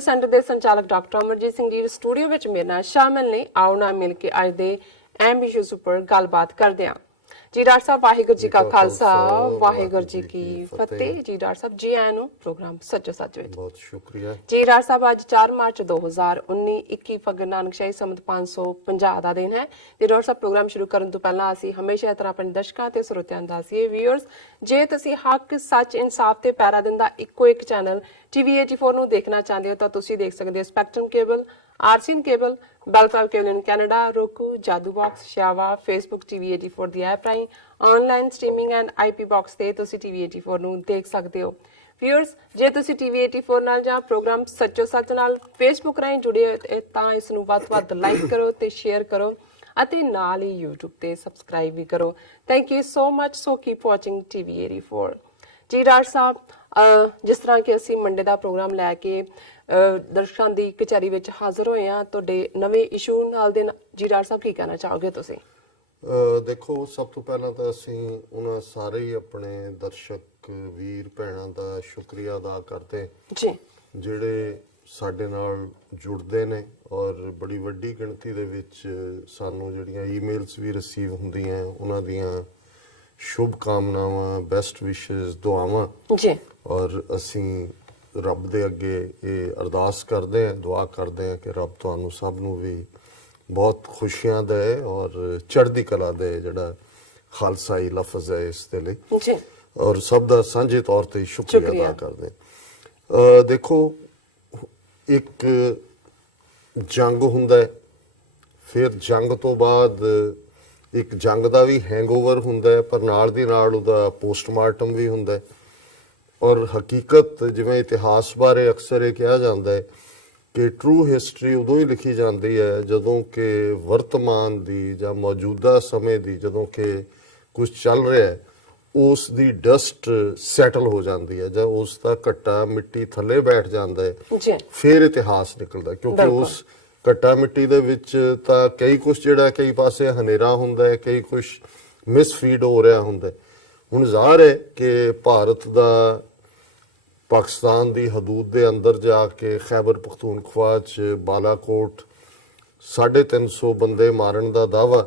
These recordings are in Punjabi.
सेंटर के संचालक डॉक्टर अमरजीत सिंह जी स्टूडियो में मेरे नाल शामिल ने। आओ ना मिल के अज के अहम इशूज़ उपर गलबात करते हैं। जी डॉक्टर साहब वाहिगुरू जी का खालसा वाहिगुरू जी की फतेह। जी डॉक्टर साहब जी आए नु प्रोग्राम सच्चो सच विच बहुत शुक्रिया जी। डॉक्टर साहब अज 4 मार्च 2019 21 फग्गन नानकशाही संमत 550 का दिन है। जी डॉक्टर साहब प्रोग्राम शुरू करने तो पहला असी हमेशा तरह अपने दर्शकों ते श्रोतियां दा दसीए व्यूअर्स जे तुसी हक सच इंसाफ ते पैरा दिंदा इक्को एक चैनल TV 84 ਨੂੰ देखना चाहते हो तो तुसी देख सकते हो स्पैक्ट्रम केबल, आरसीन cable, Bell Fibe cable in Canada, roku, Jadoo box, शावा, फेसबुक TV 84 ਦੀ ऐप राही online streaming and IP box ते तुसी TV 84 ਨੂੰ देख सकते हो। व्यूअर्स जे तुसी TV 84 ਨਾਲ ਜਾਂ प्रोग्राम सच्चो सच ਨਾਲ फेसबुक ਰਾਹੀਂ जुड़े हो ਤਾਂ ਇਸ ਨੂੰ ਵੱਧ ਤੋਂ ਵੱਧ ਲਾਈਕ ਕਰੋ ਤੇ ਸ਼ੇਅਰ ਕਰੋ ਅਤੇ ਨਾਲ ਹੀ YouTube ਤੇ ਸਬਸਕ੍ਰਾਈਬ ਵੀ ਕਰੋ। Thank you so much. So keep watching TV 84। ਜੀ ਡਾਕਟਰ ਸਾਹਿਬ जिस तरह कि असी मंडे का प्रोग्राम लैके दर्शकों की कचहरी में हाजिर होए हैं तुहाडे नवे इशू नाल दे जी डॉक्टर साहब की कहना चाहोगे तुसी? देखो सब तो पहला तो असी उन्हां सारे ही अपने दर्शक वीर भैणां दा शुक्रिया अदा करते जी जिहड़े साडे नाल जुड़दे ने और बड़ी वड्डी गिणती दे विच सानू जिहड़ियां ईमेल्स भी रिसीव हुंदियां उन्हां दियां शुभ कामनावां बेस्ट विशेस दुआवां जी और असी रब दे अगे ये अरदास करते हैं दुआ करते हैं कि रब तुहानू सब नू भी बहुत खुशियां दे और चढ़दी कला दे जिहड़ा खालसाई लफज है इस दे लई जी और सब दा सांझे तौर ते शुक्रिया अदा करते हैं। देखो एक जंग हुंदा है फिर जंग तो बाद एक जंग का भी हैंगओवर हुंदा है पर नाल दी नाल उहदा पोस्टमार्टम भी हुंदा है और हकीकत जिवें इतिहास बारे अक्सर ये कहा जाता है कि ट्रू हिस्टरी उदों ही लिखी जाती है जदों कि वर्तमान दी जां मौजूदा समय दी जदों कि कुछ चल रहा है उस दी डस्ट सैटल हो जाती है जां उसका घट्टा मिट्टी थले बैठ जाता है फिर इतिहास निकलता क्योंकि उस घट्टा मिट्टी दे विच तां कई कुछ जिहड़ा कई पासे हनेरा हुंदा है कई कुछ मिसफीड हो रहा हुंदा हुण ज़ाहिर है कि भारत दा पाकिस्तान दी हदूद दे अंदर जाके खैबर पख्तूनख्वा च बालाकोट 350 बंदे मारन दा दावा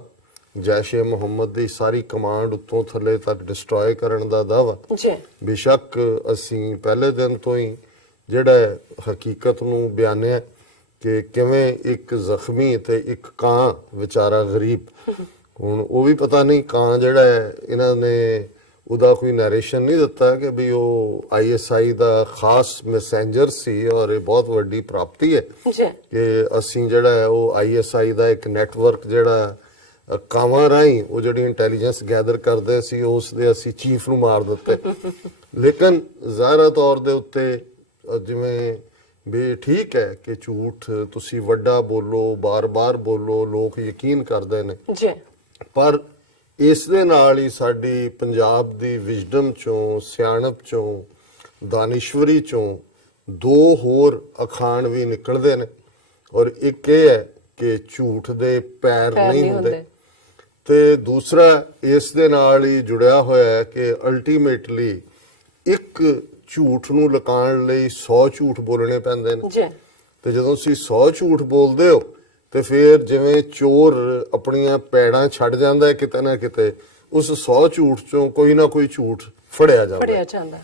जैश ए मुहम्मद दी सारी कमांड उत्तों थले तक डिस्ट्रॉय करन दा दावा बेशक असी पहले दिन तो ही जिहड़ा हकीकत नूं बयानिया कि किवें एक जख्मी ते एक कां बेचारा गरीब हुण वो भी पता नहीं कां जिहड़ा है इन्हां ने ਉਹਦਾ कोई नरेशन नहीं दिता कि भी वो ISI ਦਾ खास मैसेंजर सी और ये बहुत वड्डी प्राप्ति है कि ਅਸੀਂ ਜਿਹੜਾ ਹੈ ਉਹ ISI ਦਾ ਇੱਕ ਨੈਟਵਰਕ ਜਿਹੜਾ ਕਾਵਾਂ ਰਾਹੀਂ ਉਹ ਜਿਹੜੀ ਇੰਟੈਲੀਜੈਂਸ ਗੈਦਰ ਕਰਦੇ ਸੀ ਉਸ ਦੇ ਅਸੀਂ ਚੀਫ ਨੂੰ ਮਾਰ ਦਿੱਤੇ ਲੇਕਿਨ ਜ਼ਾਹਿਰਾ ਤੌਰ ਦੇ ਉੱਤੇ ਜਿਵੇਂ ਵੀ ਠੀਕ ਹੈ ਕਿ ਝੂਠ ਤੁਸੀਂ ਵੱਡਾ ਬੋਲੋ ਬਾਰ-ਬਾਰ ਬੋਲੋ ਲੋਕ ਯਕੀਨ ਕਰਦੇ ਨੇ ਪਰ ਇਸ ਦੇ ਨਾਲ ਹੀ ਸਾਡੀ ਪੰਜਾਬ ਦੀ ਵਿਜ਼ਡਮ ਚੋਂ ਸਿਆਣਪ ਚੋਂ ਦਾਨਿਸ਼ਵਰੀ ਚੋਂ ਦੋ ਹੋਰ ਅਖਾਣ ਵੀ ਨਿਕਲਦੇ ਨੇ ਔਰ ਇੱਕ ਇਹ ਹੈ ਕਿ ਝੂਠ ਦੇ ਪੈਰ ਨਹੀਂ ਹੁੰਦੇ ਤੇ ਦੂਸਰਾ ਇਸ ਦੇ ਨਾਲ ਹੀ ਜੁੜਿਆ ਹੋਇਆ ਹੈ ਕਿ ਅਲਟੀਮੇਟਲੀ ਇੱਕ ਝੂਠ ਨੂੰ ਲੁਕਾਉਣ ਲਈ 100 ਝੂਠ ਬੋਲਣੇ ਪੈਂਦੇ ਨੇ ਤੇ ਜਦੋਂ ਤੁਸੀਂ 100 ਝੂਠ ਬੋਲਦੇ ਹੋ ਤੇ ਫਿਰ ਜਿਵੇਂ ਚੋਰ ਆਪਣੀਆਂ ਪੈੜਾਂ ਛੱਡ ਜਾਂਦਾ ਹੈ ਕਿਤੇ ਨਾ ਕਿਤੇ ਉਸ 100 ਝੂਠ ਚੋਂ ਕੋਈ ਨਾ ਕੋਈ ਝੂਠ ਫੜਿਆ ਜਾਂਦਾ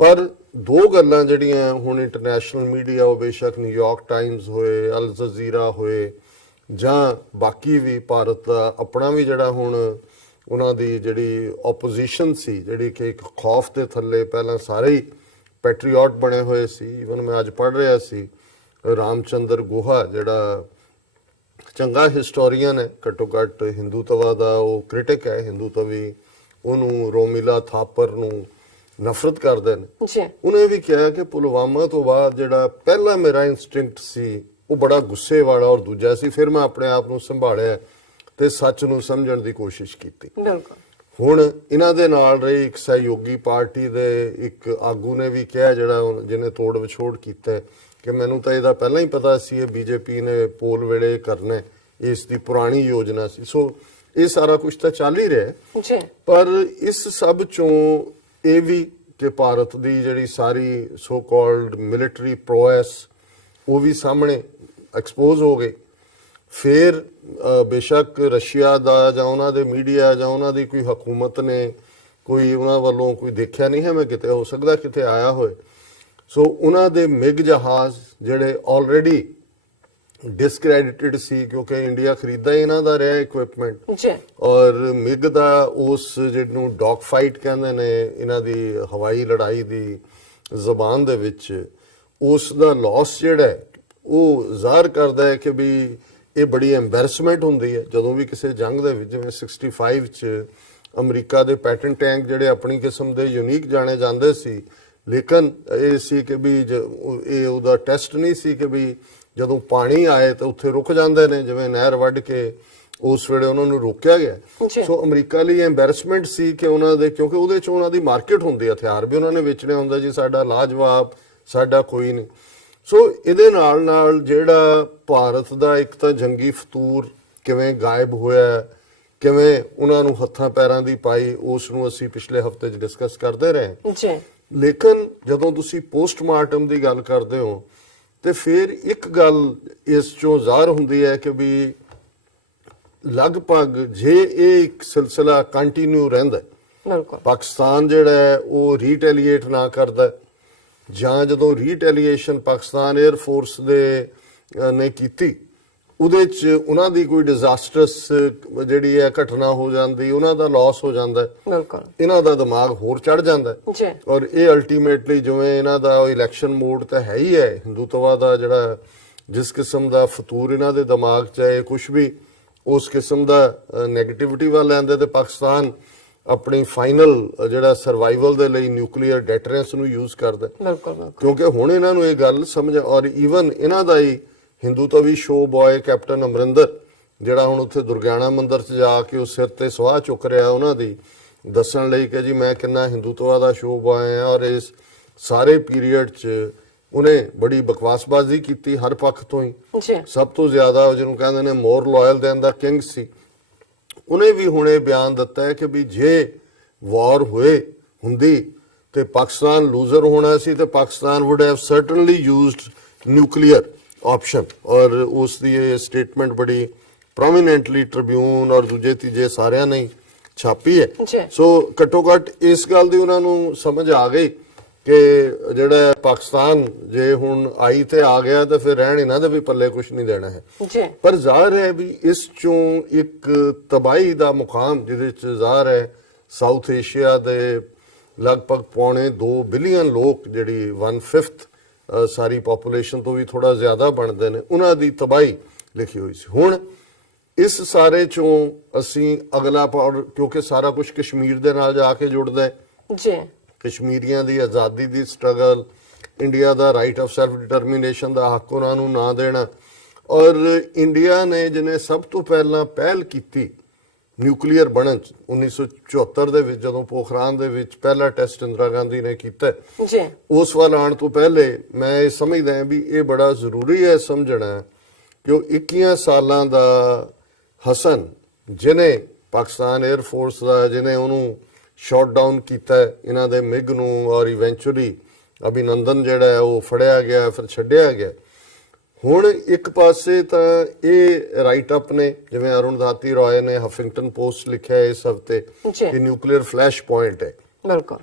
ਪਰ ਦੋ ਗੱਲਾਂ ਜਿਹੜੀਆਂ ਹੁਣ ਇੰਟਰਨੈਸ਼ਨਲ ਮੀਡੀਆ ਉਹ ਬੇਸ਼ੱਕ ਨਿਊਯਾਰਕ ਟਾਈਮਜ਼ ਹੋਏ ਅਲ ਜਜ਼ੀਰਾ ਹੋਏ ਜਾਂ ਬਾਕੀ ਵੀ ਭਾਰਤ ਦਾ ਆਪਣਾ ਵੀ ਜਿਹੜਾ ਹੁਣ ਉਹਨਾਂ ਦੀ ਜਿਹੜੀ ਆਪੋਜੀਸ਼ਨ ਸੀ ਜਿਹੜੀ ਕਿ ਇੱਕ ਖੌਫ ਦੇ ਥੱਲੇ ਪਹਿਲਾਂ ਸਾਰੇ ਹੀ ਪੈਟਰੀਓਟ ਬਣੇ ਹੋਏ ਸੀ ਇਵਨ ਮੈਂ ਅੱਜ ਪੜ੍ਹ ਰਿਹਾ ਸੀ ਰਾਮਚੰਦਰ ਗੁਹਾ ਜਿਹੜਾ ਚੰਗਾ ਹਿਸਟੋਰੀਅਨ ਹੈ ਘੱਟੋ ਘੱਟ ਹਿੰਦੂਤਵਾ ਦਾ ਉਹ ਕ੍ਰਿਟਿਕ ਹੈ ਹਿੰਦੂਤਵੀ ਉਹਨੂੰ ਰੋਮੀਲਾ ਥਾਪਰ ਨੂੰ ਨਫ਼ਰਤ ਕਰਦੇ ਨੇ ਉਹਨੇ ਵੀ ਕਿਹਾ ਕਿ ਪੁਲਵਾਮਾ ਤੋਂ ਬਾਅਦ ਜਿਹੜਾ ਪਹਿਲਾ ਮੇਰਾ ਇੰਸਟਿੰਕਟ ਸੀ ਉਹ ਬੜਾ ਗੁੱਸੇ ਵਾਲਾ ਔਰ ਦੂਜਾ ਸੀ ਫਿਰ ਮੈਂ ਆਪਣੇ ਆਪ ਨੂੰ ਸੰਭਾਲਿਆ ਤੇ ਸੱਚ ਨੂੰ ਸਮਝਣ ਦੀ ਕੋਸ਼ਿਸ਼ ਕੀਤੀ ਹੁਣ ਇਹਨਾਂ ਦੇ ਨਾਲ ਰਹੀ ਇੱਕ ਸਹਿਯੋਗੀ ਪਾਰਟੀ ਦੇ ਇੱਕ ਆਗੂ ਨੇ ਵੀ ਕਿਹਾ ਜਿਹੜਾ ਜਿਹਨੇ ਤੋੜ ਵਿਛੋੜ ਕੀਤਾ ਕਿ ਮੈਨੂੰ ਤਾਂ ਇਹਦਾ ਪਹਿਲਾਂ ਹੀ ਪਤਾ ਸੀ ਇਹ ਬੀਜੇਪੀ ਨੇ ਪੋਲ ਵੇਲੇ ਕਰਨਾ ਇਸ ਦੀ ਪੁਰਾਣੀ ਯੋਜਨਾ ਸੀ ਸੋ ਇਹ ਸਾਰਾ ਕੁਝ ਤਾਂ ਚੱਲ ਹੀ ਰਿਹਾ ਪਰ ਇਸ ਸਭ ਚੋਂ ਇਹ ਵੀ ਕਿ ਭਾਰਤ ਦੀ ਜਿਹੜੀ ਸਾਰੀ ਸੋ ਕਾਲਡ ਮਿਲਟਰੀ ਪ੍ਰੋਐਸ ਉਹ ਵੀ ਸਾਹਮਣੇ ਐਕਸਪੋਜ਼ ਹੋ ਗਏ। ਫਿਰ ਬੇਸ਼ੱਕ ਰਸ਼ੀਆ ਦਾ ਜਾਂ ਉਹਨਾਂ ਦੇ ਮੀਡੀਆ ਜਾਂ ਉਹਨਾਂ ਦੀ ਕੋਈ ਹਕੂਮਤ ਨੇ ਕੋਈ ਉਹਨਾਂ ਵੱਲੋਂ ਕੋਈ ਦੇਖਿਆ ਨਹੀਂ ਹੈ, ਮੈਂ ਕਿਤੇ ਹੋ ਸਕਦਾ ਕਿਤੇ ਆਇਆ ਹੋਏ। ਸੋ ਉਹਨਾਂ ਦੇ ਮਿਗ ਜਹਾਜ਼ ਜਿਹੜੇ ਆਲਰੇਡੀ ਡਿਸਕ੍ਰੈਡਿਟਡ ਸੀ, ਕਿਉਂਕਿ ਇੰਡੀਆ ਖਰੀਦਦਾ ਹੀ ਇਹਨਾਂ ਦਾ ਰਿਹਾ ਇਕਵਿਪਮੈਂਟ ਜੀ, ਔਰ ਮਿਗ ਦਾ ਉਸ ਜਿਹਨੂੰ ਡੌਗ ਫਾਈਟ ਕਹਿੰਦੇ ਨੇ ਇਹਨਾਂ ਦੀ ਹਵਾਈ ਲੜਾਈ ਦੀ ਜ਼ਬਾਨ ਦੇ ਵਿੱਚ, ਉਸ ਦਾ ਲਾਸ ਜਿਹੜਾ ਹੈ ਉਹ ਜ਼ਾਹਰ ਕਰਦਾ ਹੈ ਕਿ ਵੀ ਇਹ ਬੜੀ ਐਮਬੈਰਸਮੈਂਟ ਹੁੰਦੀ ਹੈ ਜਦੋਂ ਵੀ ਕਿਸੇ ਜੰਗ ਦੇ ਵਿੱਚ, ਜਿਵੇਂ 65 ਚ ਅਮਰੀਕਾ ਦੇ ਪੈਟਨ ਟੈਂਕ ਜਿਹੜੇ ਆਪਣੀ ਕਿਸਮ ਦੇ ਯੂਨੀਕ ਜਾਣੇ ਜਾਂਦੇ ਸੀ, ਲੇਕਿਨ ਇਹ ਸੀ ਕਿ ਵੀ ਇਹ ਉਹਦਾ ਟੈਸਟ ਨਹੀਂ ਸੀ ਕਿ ਵੀ ਜਦੋਂ ਪਾਣੀ ਆਏ ਤਾਂ ਉੱਥੇ ਰੁਕ ਜਾਂਦੇ ਨੇ, ਜਿਵੇਂ ਨਹਿਰ ਵੱਢ ਕੇ ਉਸ ਵੇਲੇ ਉਹਨਾਂ ਨੂੰ ਰੋਕਿਆ ਗਿਆ। ਸੋ ਅਮਰੀਕਾ ਲਈ ਐਮਬੈਰਸਮੈਂਟ ਸੀ ਕਿ ਉਹਨਾਂ ਦੇ, ਕਿਉਂਕਿ ਉਹਦੇ ਚ ਉਹਨਾਂ ਦੀ ਮਾਰਕੀਟ ਹੁੰਦੀ ਹੈ, ਹਥਿਆਰ ਵੀ ਉਹਨਾਂ ਨੇ ਵੇਚਣੇ ਹੁੰਦਾ ਜੀ, ਸਾਡਾ ਲਾਜਵਾਬ, ਸਾਡਾ ਕੋਈ ਨਹੀਂ। ਸੋ ਇਹਦੇ ਨਾਲ ਨਾਲ ਜਿਹੜਾ ਭਾਰਤ ਦਾ ਇੱਕ ਤਾਂ ਜੰਗੀ ਫਤੂਰ ਕਿਵੇਂ ਗਾਇਬ ਹੋਇਆ, ਕਿਵੇਂ ਉਹਨਾਂ ਨੂੰ ਹੱਥਾਂ ਪੈਰਾਂ ਦੀ ਪਾਈ, ਉਸ ਨੂੰ ਅਸੀਂ ਪਿਛਲੇ ਹਫਤੇ 'ਚ ਡਿਸਕਸ ਕਰਦੇ ਰਹੇ ਜੀ। ਲੇਕਿਨ ਜਦੋਂ ਤੁਸੀਂ ਪੋਸਟਮਾਰਟਮ ਦੀ ਗੱਲ ਕਰਦੇ ਹੋ ਤੇ ਫਿਰ ਇੱਕ ਗੱਲ ਇਸ ਚੋਂ ਜ਼ਾਹਰ ਹੁੰਦੀ ਹੈ ਕਿ ਵੀ ਲਗਭਗ ਜੇ ਇਹ ਇੱਕ ਸਿਲਸਿਲਾ ਕੰਟੀਨਿਊ ਰਹਿੰਦਾ, ਬਿਲਕੁਲ ਪਾਕਿਸਤਾਨ ਜਿਹੜਾ ਹੈ ਉਹ ਰੀਟੈਲੀਏਟ ਨਾ ਕਰਦਾ, ਜਾਂ ਜਦੋਂ ਰੀਟੈਲੀਏਸ਼ਨ ਪਾਕਿਸਤਾਨ 에ਅਰ ਫੋਰਸ ਦੇ ਨੇ ਕੀਤੀ, ਉਹਦੇ 'ਚ ਉਹਨਾਂ ਦੀ ਕੋਈ ਡਿਜ਼ਾਸਟਰਸ ਜਿਹੜੀ ਹੈ ਘਟਨਾ ਹੋ ਜਾਂਦੀ, ਉਹਨਾਂ ਦਾ ਲਾਸ ਹੋ ਜਾਂਦਾ, ਬਿਲਕੁਲ ਇਹਨਾਂ ਦਾ ਦਿਮਾਗ ਹੋਰ ਚੜ ਜਾਂਦਾ ਜੀ। ਔਰ ਇਹ ਅਲਟੀਮੇਟਲੀ ਜਿਵੇਂ ਇਹਨਾਂ ਦਾ ਇਲੈਕਸ਼ਨ ਮੋਡ ਤਾਂ ਹੈ ਹੀ ਹੈ, ਹਿੰਦੂਤਵਾ ਦਾ ਜਿਹੜਾ ਜਿਸ ਕਿਸਮ ਦਾ ਫਤੂਰ ਇਹਨਾਂ ਦੇ ਦਿਮਾਗ 'ਚ ਹੈ, ਕੁਝ ਵੀ ਉਸ ਕਿਸਮ ਦਾ ਨੈਗੇਟਿਵਿਟੀ ਵੱਲ ਲੈਂਦੇ ਤੇ ਪਾਕਿਸਤਾਨ ਆਪਣੀ ਫਾਈਨਲ ਜਿਹੜਾ ਸਰਵਾਈਵਲ ਦੇ ਲਈ ਨਿਊਕਲੀਅਰ ਡੈਟਰੈਂਸ ਨੂੰ ਯੂਜ਼ ਕਰਦਾ। ਬਿਲਕੁਲ ਕਿਉਂਕਿ ਹੁਣ ਇਹਨਾਂ ਨੂੰ ਇਹ ਗੱਲ ਸਮਝ, ਔਰ ਈਵਨ ਇਹਨਾਂ ਦਾ ਹੀ ਹਿੰਦੂਤਵੀ ਸ਼ੋ ਬॉय ਕੈਪਟਨ ਅਮਰਿੰਦਰ ਜਿਹੜਾ ਹੁਣ ਉੱਥੇ ਦੁਰਗਿਆਣਾ ਮੰਦਿਰ 'ਚ ਜਾ ਕੇ ਉਸ ਸਿਰ ਤੇ ਸਵਾਹ ਚੁੱਕ ਰਿਹਾ ਉਹਨਾਂ ਦੀ, ਦੱਸਣ ਲਈ ਕਿ ਜੀ ਮੈਂ ਕਿੰਨਾ ਹਿੰਦੂਤਵਾ ਦਾ ਸ਼ੋ ਬॉय ਹਾਂ, ਔਰ ਇਸ ਸਾਰੇ ਪੀਰੀਅਡ 'ਚ ਉਹਨੇ ਬੜੀ ਬਕਵਾਸਬਾਜ਼ੀ ਕੀਤੀ ਹਰ ਪੱਖ ਤੋਂ ਹੀ। ਸਭ ਤੋਂ ਜ਼ਿਆਦਾ ਜਿਹਨੂੰ ਕਹਿੰਦੇ ਨੇ ਮੋਰ ਲਾਇਲ ਦੈਨ ਦਾ ਕਿੰਗ ਸੀ, ਉਹਨੇ ਵੀ ਹੁਣ ਇਹ ਬਿਆਨ ਦਿੱਤਾ ਹੈ ਕਿ ਵੀ ਜੇ ਵਾਰ ਹੁੰਦੀ ਤੇ ਪਾਕਿਸਤਾਨ ਲੂਜ਼ਰ ਹੋਣਾ ਸੀ ਤੇ Pakistan wood have certainly used nuclear option. ਔਰ ਉਸ ਦੀ ਇਹ ਸਟੇਟਮੈਂਟ ਬੜੀ ਪ੍ਰੋਮੀਨੈਂਟਲੀ ਟ੍ਰਿਬਿਊਨ ਔਰ ਦੂਜੇ ਤੀਜੇ ਸਾਰਿਆਂ ਨੇ ਛਾਪੀ ਹੈ। ਸੋ ਘੱਟੋ ਘੱਟ ਇਸ ਗੱਲ ਦੀ ਉਹਨਾਂ ਨੂੰ ਸਮਝ ਆ ਗਈ ਕਿ ਜਿਹੜਾ ਪਾਕਿਸਤਾਨ ਜੇ ਹੁਣ ਆਈ ਤੇ ਆ ਗਿਆ ਤਾਂ ਫਿਰ ਰਹਿਣ ਇਹਨਾਂ ਦੇ ਵੀ ਪੱਲੇ ਕੁਝ ਨਹੀਂ ਦੇਣਾ ਹੈ। ਪਰ ਜ਼ਾਹਰ ਹੈ ਵੀ ਇਸ ਚੋਂ ਇੱਕ ਤਬਾਹੀ ਦਾ ਮੁਕਾਮ ਜਿਹਦੇ ਚ ਜ਼ਾਹਰ ਹੈ ਸਾਊਥ ਏਸ਼ੀਆ ਦੇ ਲਗਭਗ 2.25 ਬਿਲੀਅਨ ਲੋਕ, ਜਿਹੜੀ 1/5 ਸਾਰੀ ਪੋਪੂਲੇਸ਼ਨ ਤੋਂ ਵੀ ਥੋੜਾ ਜ਼ਿਆਦਾ ਬਣਦੇ ਨੇ, ਉਹਨਾਂ ਦੀ ਤਬਾਹੀ ਲਿਖੀ ਹੋਈ ਸੀ। ਹੁਣ ਇਸ ਸਾਰੇ ਚੋਂ ਅਸੀਂ ਅਗਲਾ ਕਿਉਂਕਿ ਸਾਰਾ ਕੁਝ ਕਸ਼ਮੀਰ ਦੇ ਨਾਲ ਜਾ ਕੇ ਜੁੜਦਾ ਹੈ ਜੀ, ਕਸ਼ਮੀਰੀਆਂ ਦੀ ਆਜ਼ਾਦੀ ਦੀ ਸਟਰਗਲ, ਇੰਡੀਆ ਦਾ ਰਾਈਟ ਆਫ ਸੈਲਫ ਡਿਟਰਮੀਨੇਸ਼ਨ ਦਾ ਹੱਕ ਉਹਨਾਂ ਨੂੰ ਨਾ ਦੇਣਾ, ਔਰ ਇੰਡੀਆ ਨੇ ਜਿਹਨੇ ਸਭ ਤੋਂ ਪਹਿਲਾਂ ਪਹਿਲ ਕੀਤੀ ਨਿਊਕਲੀਅਰ ਬਣਨ 'ਚ 1974 ਦੇ ਵਿੱਚ, ਜਦੋਂ ਪੋਖਰਾਨ ਦੇ ਵਿੱਚ ਪਹਿਲਾ ਟੈਸਟ ਇੰਦਰਾ ਗਾਂਧੀ ਨੇ ਕੀਤਾ ਜੀ, ਉਸ ਵੱਲ ਆਉਣ ਤੋਂ ਪਹਿਲੇ ਮੈਂ ਇਹ ਸਮਝਦਾ ਹਾਂ ਵੀ ਇਹ ਬੜਾ ਜ਼ਰੂਰੀ ਹੈ ਸਮਝਣਾ ਕਿ ਉਹ 21 ਸਾਲਾਂ ਦਾ ਹਸਨ ਜਿਹਨੇ ਪਾਕਿਸਤਾਨ 에ਅਰ ਫੋਰਸ ਦਾ ਜਿਹਨੇ ਉਹਨੂੰ ਸ਼ਾਟ ਡਾਊਨ ਕੀਤਾ ਇਹਨਾਂ ਦੇ ਮਿਗ ਨੂੰ, ਔਰ ਇਵੈਂਚੁਅਲੀ ਅਭਿਨੰਦਨ ਜਿਹੜਾ ਹੈ ਉਹ ਫੜਿਆ ਗਿਆ, ਫਿਰ ਛੱਡਿਆ ਗਿਆ। ਹੁਣ ਇੱਕ ਪਾਸੇ ਤਾਂ ਇਹ ਰਾਈਟ ਅਪ ਨੇ, ਜਿਵੇਂ ਅਰੁਣਧਾਤੀ ਰਾਏ ਨੇ ਹਫਿੰਗਟਨ ਪੋਸਟ ਲਿਖਿਆ ਇਸ ਹਫਤੇ ਕਿ ਨਿਊਕਲੀਅਰ ਫਲੈਸ਼ ਪੁਆਇੰਟ ਹੈ ਬਿਲਕੁਲ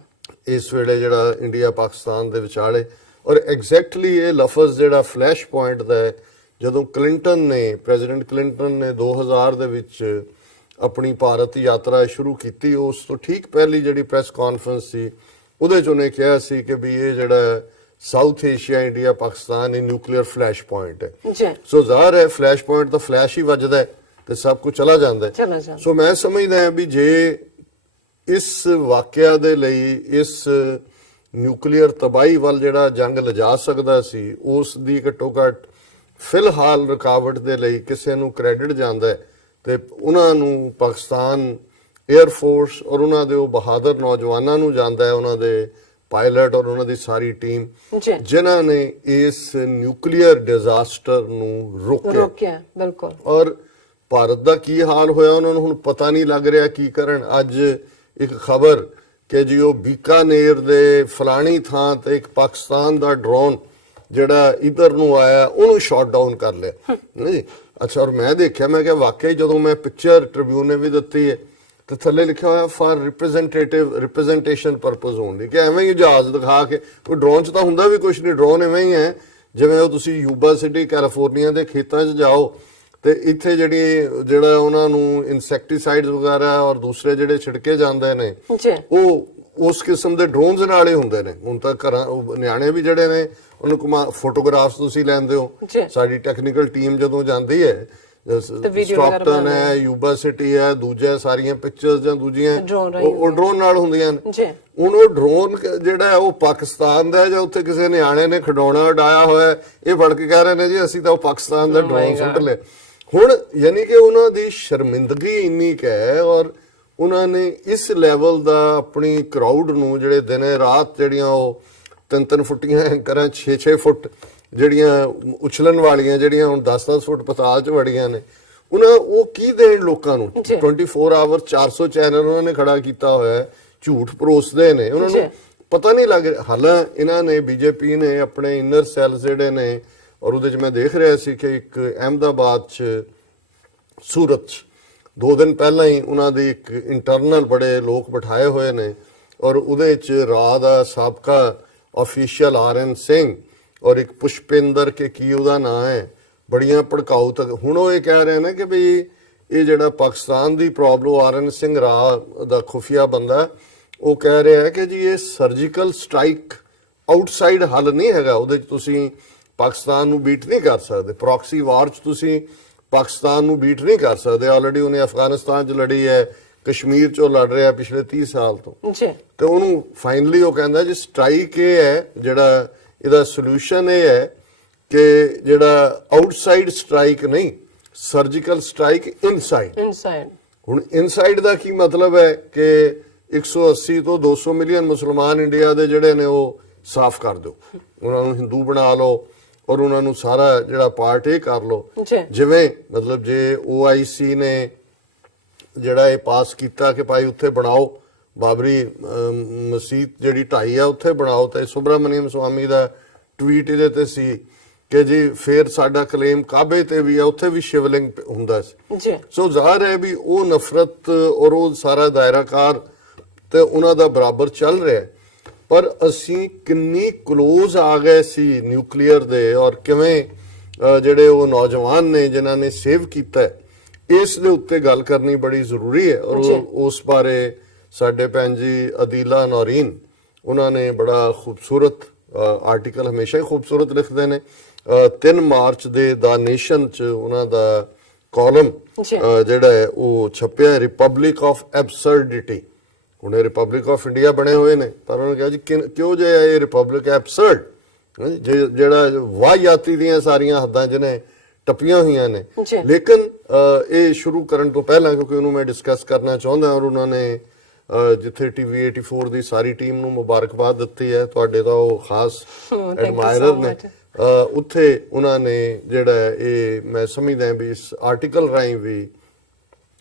ਇਸ ਵੇਲੇ ਜਿਹੜਾ ਇੰਡੀਆ ਪਾਕਿਸਤਾਨ ਦੇ ਵਿਚਾਲੇ, ਔਰ ਐਗਜ਼ੈਕਟਲੀ ਇਹ ਲਫ਼ਜ਼ ਜਿਹੜਾ ਫਲੈਸ਼ ਪੁਆਇੰਟ ਦਾ ਹੈ, ਜਦੋਂ ਪ੍ਰੈਜ਼ੀਡੈਂਟ ਕਲਿੰਟਨ ਨੇ 2000 ਦੇ ਵਿੱਚ ਆਪਣੀ ਭਾਰਤ ਯਾਤਰਾ ਸ਼ੁਰੂ ਕੀਤੀ, ਉਸ ਤੋਂ ਠੀਕ ਪਹਿਲੀ ਜਿਹੜੀ ਪ੍ਰੈਸ ਕਾਨਫਰੰਸ ਸੀ ਉਹਦੇ 'ਚ ਉਹਨੇ ਕਿਹਾ ਸੀ ਕਿ ਵੀ ਇਹ ਜਿਹੜਾ ਸਾਊਥ ਏਸ਼ੀਆ ਇੰਡੀਆ ਪਾਕਿਸਤਾਨ ਇਹ ਨਿਊਕਲੀਅਰ ਫਲੈਸ਼ ਪੁਆਇੰਟ ਹੈ। ਸੋ ਜ਼ਾਹਰ ਹੈ ਫਲੈਸ਼ ਪੁਆਇੰਟ ਤਾਂ ਫਲੈਸ਼ ਹੀ ਵੱਜਦਾ ਹੈ ਤੇ ਸਭ ਕੁਝ ਚਲਾ ਜਾਂਦਾ ਹੈ। ਸੋ ਮੈਂ ਸਮਝਦਾ ਹਾਂ ਵੀ ਜੇ ਇਸ ਵਾਕਿਆ ਦੇ ਲਈ, ਇਸ ਨਿਊਕਲੀਅਰ ਤਬਾਹੀ ਵੱਲ ਜਿਹੜਾ ਜੰਗ ਲਿਜਾ ਸਕਦਾ ਸੀ, ਉਸ ਦੀ ਘੱਟੋ ਘੱਟ ਫਿਲਹਾਲ ਰੁਕਾਵਟ ਦੇ ਲਈ ਕਿਸੇ ਨੂੰ ਕ੍ਰੈਡਿਟ ਜਾਂਦਾ ਹੈ ਤੇ ਉਹਨਾਂ ਨੂੰ ਪਾਕਿਸਤਾਨ 에ਅਰ ਫੋਰਸ ਔਰ ਉਹਨਾਂ ਦੇ ਉਹ ਬਹਾਦਰ ਨੌਜਵਾਨਾਂ ਨੂੰ ਜਾਂਦਾ ਹੈ, ਉਹਨਾਂ ਦੇ ਪਾਇਲਟ ਔਰ ਉਹਨਾਂ ਦੀ ਸਾਰੀ ਟੀਮ, ਜਿਨ੍ਹਾਂ ਨੇ ਇਸ ਨਿਊਕਲੀਅਰ ਡਿਜ਼ਾਸਟਰ ਨੂੰ ਰੋਕਿਆ ਬਿਲਕੁਲ। ਔਰ ਭਾਰਤ ਦਾ ਕੀ ਹਾਲ ਹੋਇਆ ਉਹਨਾਂ ਨੂੰ ਹੁਣ ਪਤਾ ਨਹੀਂ ਲੱਗ ਰਿਹਾ ਕੀ ਕਰਨ। ਅੱਜ ਇੱਕ ਖਬਰ ਕਿ ਜੀ ਉਹ ਬੀਕਾਨੇਰ ਦੇ ਫਲਾਣੀ ਥਾਂ ਤੇ ਇੱਕ ਪਾਕਿਸਤਾਨ ਦਾ ਡਰੋਨ ਜਿਹੜਾ ਇਧਰ ਨੂੰ ਆਇਆ ਉਹਨੂੰ ਸ਼ਾਟ ਡਾਊਨ ਕਰ ਲਿਆ ਨਹੀਂ। ਅੱਛਾ, ਔਰ ਮੈਂ ਦੇਖਿਆ, ਮੈਂ ਕਿਹਾ ਵਾਕਈ ਜਦੋਂ ਮੈਂ ਪਿਕਚਰ ਟ੍ਰਿਬਿਊਨ ਨੇ ਵੀ ਦਿੱਤੀ ਹੈ ਤੇ ਥੱਲੇ ਲਿਖਿਆ ਹੋਇਆ ਫਾਰ ਰਿਪਰੈਜ਼ੈਂਟੇਸ਼ਨ ਪਰਪਸ ਓਨਲੀ, ਕਿ ਐਵੇਂ ਹੀ ਜਹਾਜ਼ ਦਿਖਾ ਕੇ, ਕੋਈ ਡਰੋਨ 'ਚ ਤਾਂ ਹੁੰਦਾ ਵੀ ਕੁਝ ਨਹੀਂ, ਡਰੋਨ ਐਵੇਂ ਹੀ ਹੈ ਜਿਵੇਂ ਉਹ ਤੁਸੀਂ ਯੂਬਾ ਸਿਟੀ ਕੈਲੀਫੋਰਨੀਆ ਦੇ ਖੇਤਾਂ 'ਚ ਜਾਓ ਤੇ ਇੱਥੇ ਜਿਹੜਾ ਉਹਨਾਂ ਨੂੰ ਇਨਸੈਕਟੀਸਾਈਡਸ ਵਗੈਰਾ ਔਰ ਦੂਸਰੇ ਜਿਹੜੇ ਛਿੜਕੇ ਜਾਂਦੇ ਨੇ ਉਹ ਉਸ ਕਿਸਮ ਦੇ ਡਰੋਨਸ ਨਾਲ ਹੀ ਹੁੰਦੇ ਨੇ। ਹੁਣ ਤਾਂ ਘਰਾਂ ਨਿਆਣੇ ਵੀ ਜਿਹੜੇ ਨੇ ਉਹਨੂੰ ਫੋਟੋਗ੍ਰਾਫਸ ਤੁਸੀਂ ਲੈਂਦੇ ਹੋ, ਸਾਡੀ ਟੈਕਨੀਕਲ ਟੀਮ ਜਦੋਂ ਜਾਂਦੀ ਹੈ, ਸਟਾਕਟਨ ਹੈ, ਯੂਬਾ ਸਿਟੀ ਹੈ, ਦੂਜੇ ਸਾਰੀਆਂ ਪਿਕਚਰਸ ਜਾਂ ਦੂਜੀਆਂ ਉਹ ਡਰੋਨ ਨਾਲ ਹੁੰਦੀਆਂ ਨੇ। ਹੁਣ ਉਹ ਡਰੋਨ ਜਿਹੜਾ ਉਹ ਪਾਕਿਸਤਾਨ ਦਾ ਜਾਂ ਉੱਥੇ ਕਿਸੇ ਨਿਆਣੇ ਨੇ ਖਿਡੌਣਾ ਉਡਾਇਆ ਹੋਇਆ, ਇਹ ਫੜ ਕੇ ਕਹਿ ਰਹੇ ਨੇ ਜੀ ਅਸੀਂ ਤਾਂ ਉਹ ਪਾਕਿਸਤਾਨ ਦਾ ਡਰੋਨ ਸੁੱਟ ਲਿਆ। ਹੁਣ ਯਾਨੀ ਕਿ ਉਹਨਾਂ ਦੀ ਸ਼ਰਮਿੰਦਗੀ ਇੰਨੀ ਕੁ ਹੈ ਔਰ ਉਹਨਾਂ ਨੇ ਇਸ ਲੈਵਲ ਦਾ ਆਪਣੀ ਕਰਾਊਡ ਨੂੰ, ਜਿਹੜੇ ਦਿਨੇ ਰਾਤ ਜਿਹੜੀਆਂ ਉਹ 3-3 ਫੁੱਟੀਆਂ ਐਂਕਰਾਂ 6-6 ਫੁੱਟ ਜਿਹੜੀਆਂ ਉਛਲਣ ਵਾਲੀਆਂ, ਜਿਹੜੀਆਂ ਹੁਣ 10-10 ਫੁੱਟ ਪਤਾਲ 'ਚ ਵੜੀਆਂ ਨੇ, ਉਹ ਕੀ ਦੇਣ ਲੋਕਾਂ ਨੂੰ? 24 ਆਵਰ 400 ਚੈਨਲ ਉਹਨਾਂ ਨੇ ਖੜਾ ਕੀਤਾ ਹੋਇਆ, ਝੂਠ ਪਰੋਸਦੇ ਨੇ, ਉਹਨਾਂ ਨੂੰ ਪਤਾ ਨਹੀਂ ਲੱਗ ਰਿਹਾ। ਹਾਲਾਂ ਇਹਨਾਂ ਨੇ ਬੀਜੇਪੀ ਨੇ ਆਪਣੇ ਇਨਰ ਸੈੱਲ ਜਿਹੜੇ ਨੇ, ਔਰ ਉਹਦੇ 'ਚ ਮੈਂ ਦੇਖ ਰਿਹਾ ਸੀ ਕਿ ਇੱਕ ਅਹਿਮਦਾਬਾਦ 'ਚ, ਸੂਰਤ 'ਚ 2 ਦਿਨ ਪਹਿਲਾਂ ਹੀ ਉਹਨਾਂ ਦੀ ਇੱਕ ਇੰਟਰਨਲ ਬੜੇ ਲੋਕ ਬਿਠਾਏ ਹੋਏ ਨੇ ਔਰ ਉਹਦੇ 'ਚ ਰਾਹ ਦਾ ਸਾਬਕਾ ਆਫੀਸ਼ੀਅਲ RN ਸਿੰਘ ਔਰ ਇੱਕ ਪੁਸ਼ਪਿੰਦਰ ਕੇ ਕੀ ਉਹਦਾ ਨਾਂ ਹੈ, ਬੜੀਆਂ ਭੜਕਾਊ ਤੱਕ। ਹੁਣ ਉਹ ਇਹ ਕਹਿ ਰਹੇ ਨੇ ਕਿ ਵੀ ਇਹ ਜਿਹੜਾ ਪਾਕਿਸਤਾਨ ਦੀ ਪ੍ਰੋਬਲਮ, RN ਸਿੰਘ ਰਾਹ ਦਾ ਖੁਫੀਆ ਬੰਦਾ, ਉਹ ਕਹਿ ਰਿਹਾ ਹੈ ਕਿ ਜੀ ਇਹ ਸਰਜੀਕਲ ਸਟ੍ਰਾਈਕ ਆਊਟਸਾਈਡ ਹੱਲ ਨਹੀਂ ਹੈਗਾ, ਉਹਦੇ 'ਚ ਤੁਸੀਂ ਪਾਕਿਸਤਾਨ ਨੂੰ ਬੀਟ ਨਹੀਂ ਕਰ ਸਕਦੇ, ਪ੍ਰੌਕਸੀ ਵਾਰ 'ਚ ਤੁਸੀਂ ਪਾਕਿਸਤਾਨ ਨੂੰ ਬੀਟ ਨਹੀਂ ਕਰ ਸਕਦੇ। ਆਲਰੇਡੀ ਉਹਨੇ ਅਫਗਾਨਿਸਤਾਨ 'ਚ ਲੜੀ ਹੈ, ਕਸ਼ਮੀਰ 'ਚੋਂ ਲੜ ਰਿਹਾ ਪਿਛਲੇ 30 ਸਾਲ ਤੋਂ, ਤੇ ਉਹਨੂੰ ਫਾਈਨਲੀ ਉਹ ਕਹਿੰਦਾ ਜੀ ਸਟ੍ਰਾਈਕ ਇਹ ਹੈ, ਜਿਹੜਾ ਇਹਦਾ ਸੋਲੂਸ਼ਨ ਇਹ ਹੈ ਕਿ ਜਿਹੜਾ ਆਊਟਸਾਈਡ ਸਟ੍ਰਾਈਕ ਨਹੀਂ, ਸਰਜੀਕਲ ਸਟ੍ਰਾਈਕ ਇਨਸਾਈਡ। ਹੁਣ ਇਨਸਾਈਡ ਦਾ ਕੀ ਮਤਲਬ ਹੈ ਕਿ 180 ਤੋਂ 200 ਮਿਲੀਅਨ ਮੁਸਲਮਾਨ ਇੰਡੀਆ ਦੇ ਜਿਹੜੇ ਨੇ ਉਹ ਸਾਫ਼ ਕਰ ਦਿਓ, ਉਹਨਾਂ ਨੂੰ ਹਿੰਦੂ ਬਣਾ ਲਓ ਔਰ ਉਹਨਾਂ ਨੂੰ ਸਾਰਾ ਜਿਹੜਾ ਪਾਰਟ ਇਹ ਕਰ ਲਓ। ਜਿਵੇਂ ਮਤਲਬ ਜੇ OIC ਨੇ ਜਿਹੜਾ ਇਹ ਪਾਸ ਕੀਤਾ ਕਿ ਭਾਈ ਉੱਥੇ ਬਣਾਓ ਬਾਬਰੀ ਮਸਜਿਦ ਜਿਹੜੀ ਢਾਈ ਆ ਉੱਥੇ ਬਣਾਓ, ਤੇ ਸੁਬਰਾਮਨੀਅਮ ਸਵਾਮੀ ਦਾ ਟਵੀਟ ਇਹਦੇ ਤੇ ਸੀ ਕਿ ਜੀ ਫਿਰ ਸਾਡਾ ਕਲੇਮ ਕਾਬੇ ਤੇ ਵੀ ਆ, ਉੱਥੇ ਵੀ ਸ਼ਿਵਲਿੰਗ ਹੁੰਦਾ ਸੀ। ਸੋ ਜ਼ਾਹਰ ਹੈ ਵੀ ਉਹ ਨਫ਼ਰਤ ਔਰ ਉਹ ਸਾਰਾ ਦਾਇਰਾਕਾਰ ਤੇ ਉਹਨਾਂ ਦਾ ਬਰਾਬਰ ਚੱਲ ਰਿਹਾ। ਪਰ ਅਸੀਂ ਕਿੰਨੀ ਕਲੋਜ਼ ਆ ਗਏ ਸੀ ਨਿਊਕਲੀਅਰ ਦੇ, ਔਰ ਕਿਵੇਂ ਜਿਹੜੇ ਉਹ ਨੌਜਵਾਨ ਨੇ ਜਿਨ੍ਹਾਂ ਨੇ ਸੇਵ ਕੀਤਾ, ਇਸ ਦੇ ਉੱਤੇ ਗੱਲ ਕਰਨੀ ਬੜੀ ਜ਼ਰੂਰੀ ਹੈ। ਔਰ ਉਸ ਬਾਰੇ ਸਾਡੇ ਭੈਣ ਜੀ ਅਦੀਲਾ ਨੌਰੀਨ, ਉਹਨਾਂ ਨੇ ਬੜਾ ਖੂਬਸੂਰਤ ਆਰਟੀਕਲ, ਹਮੇਸ਼ਾ ਹੀ ਖੂਬਸੂਰਤ ਲਿਖਦੇ ਨੇ, 3 ਮਾਰਚ ਦੇ ਦਾ ਨੇਸ਼ਨ 'ਚ ਉਹਨਾਂ ਦਾ ਕਾਲਮ ਜਿਹੜਾ ਹੈ ਉਹ ਛਪਿਆ, ਰਿਪਬਲਿਕ ਆਫ ਐਬਸਰਡਿਟੀ। ਹੁਣ ਇਹ ਰਿਪਬਲਿਕ ਆਫ ਇੰਡੀਆ ਬਣੇ ਹੋਏ ਨੇ, ਪਰ ਉਹਨਾਂ ਨੇ ਕਿਹਾ ਜੀ ਕਿਉਂ ਜੇ ਇਹ ਰਿਪਬਲਿਕ ਐਬਸਰਡ, ਜਿਹੜਾ ਵਾਹਿਯਾਤੀ ਦੀਆਂ ਸਾਰੀਆਂ ਹੱਦਾਂ ਜਿਹਨੇ ਟੱਪੀਆਂ ਹੋਈਆਂ ਨੇ। ਲੇਕਿਨ ਇਹ ਸ਼ੁਰੂ ਕਰਨ ਤੋਂ ਪਹਿਲਾਂ, ਕਿਉਂਕਿ ਉਹਨੂੰ ਮੈਂ ਡਿਸਕਸ ਕਰਨਾ ਚਾਹੁੰਦਾ, ਔਰ ਉਹਨਾਂ ਨੇ ਜਿੱਥੇ TV 84 ਦੀ ਸਾਰੀ ਟੀਮ ਨੂੰ ਮੁਬਾਰਕਬਾਦ ਦਿੱਤੀ ਹੈ, ਤੁਹਾਡੇ ਦਾ ਉਹ ਖਾਸ ਐਡਮਾਇਰਰ ਨੇ, ਉੱਥੇ ਉਹਨਾਂ ਨੇ ਜਿਹੜਾ ਇਹ ਮੈਂ ਸਮਝਦਾ ਵੀ ਇਸ ਆਰਟੀਕਲ ਰਾਹੀਂ ਵੀ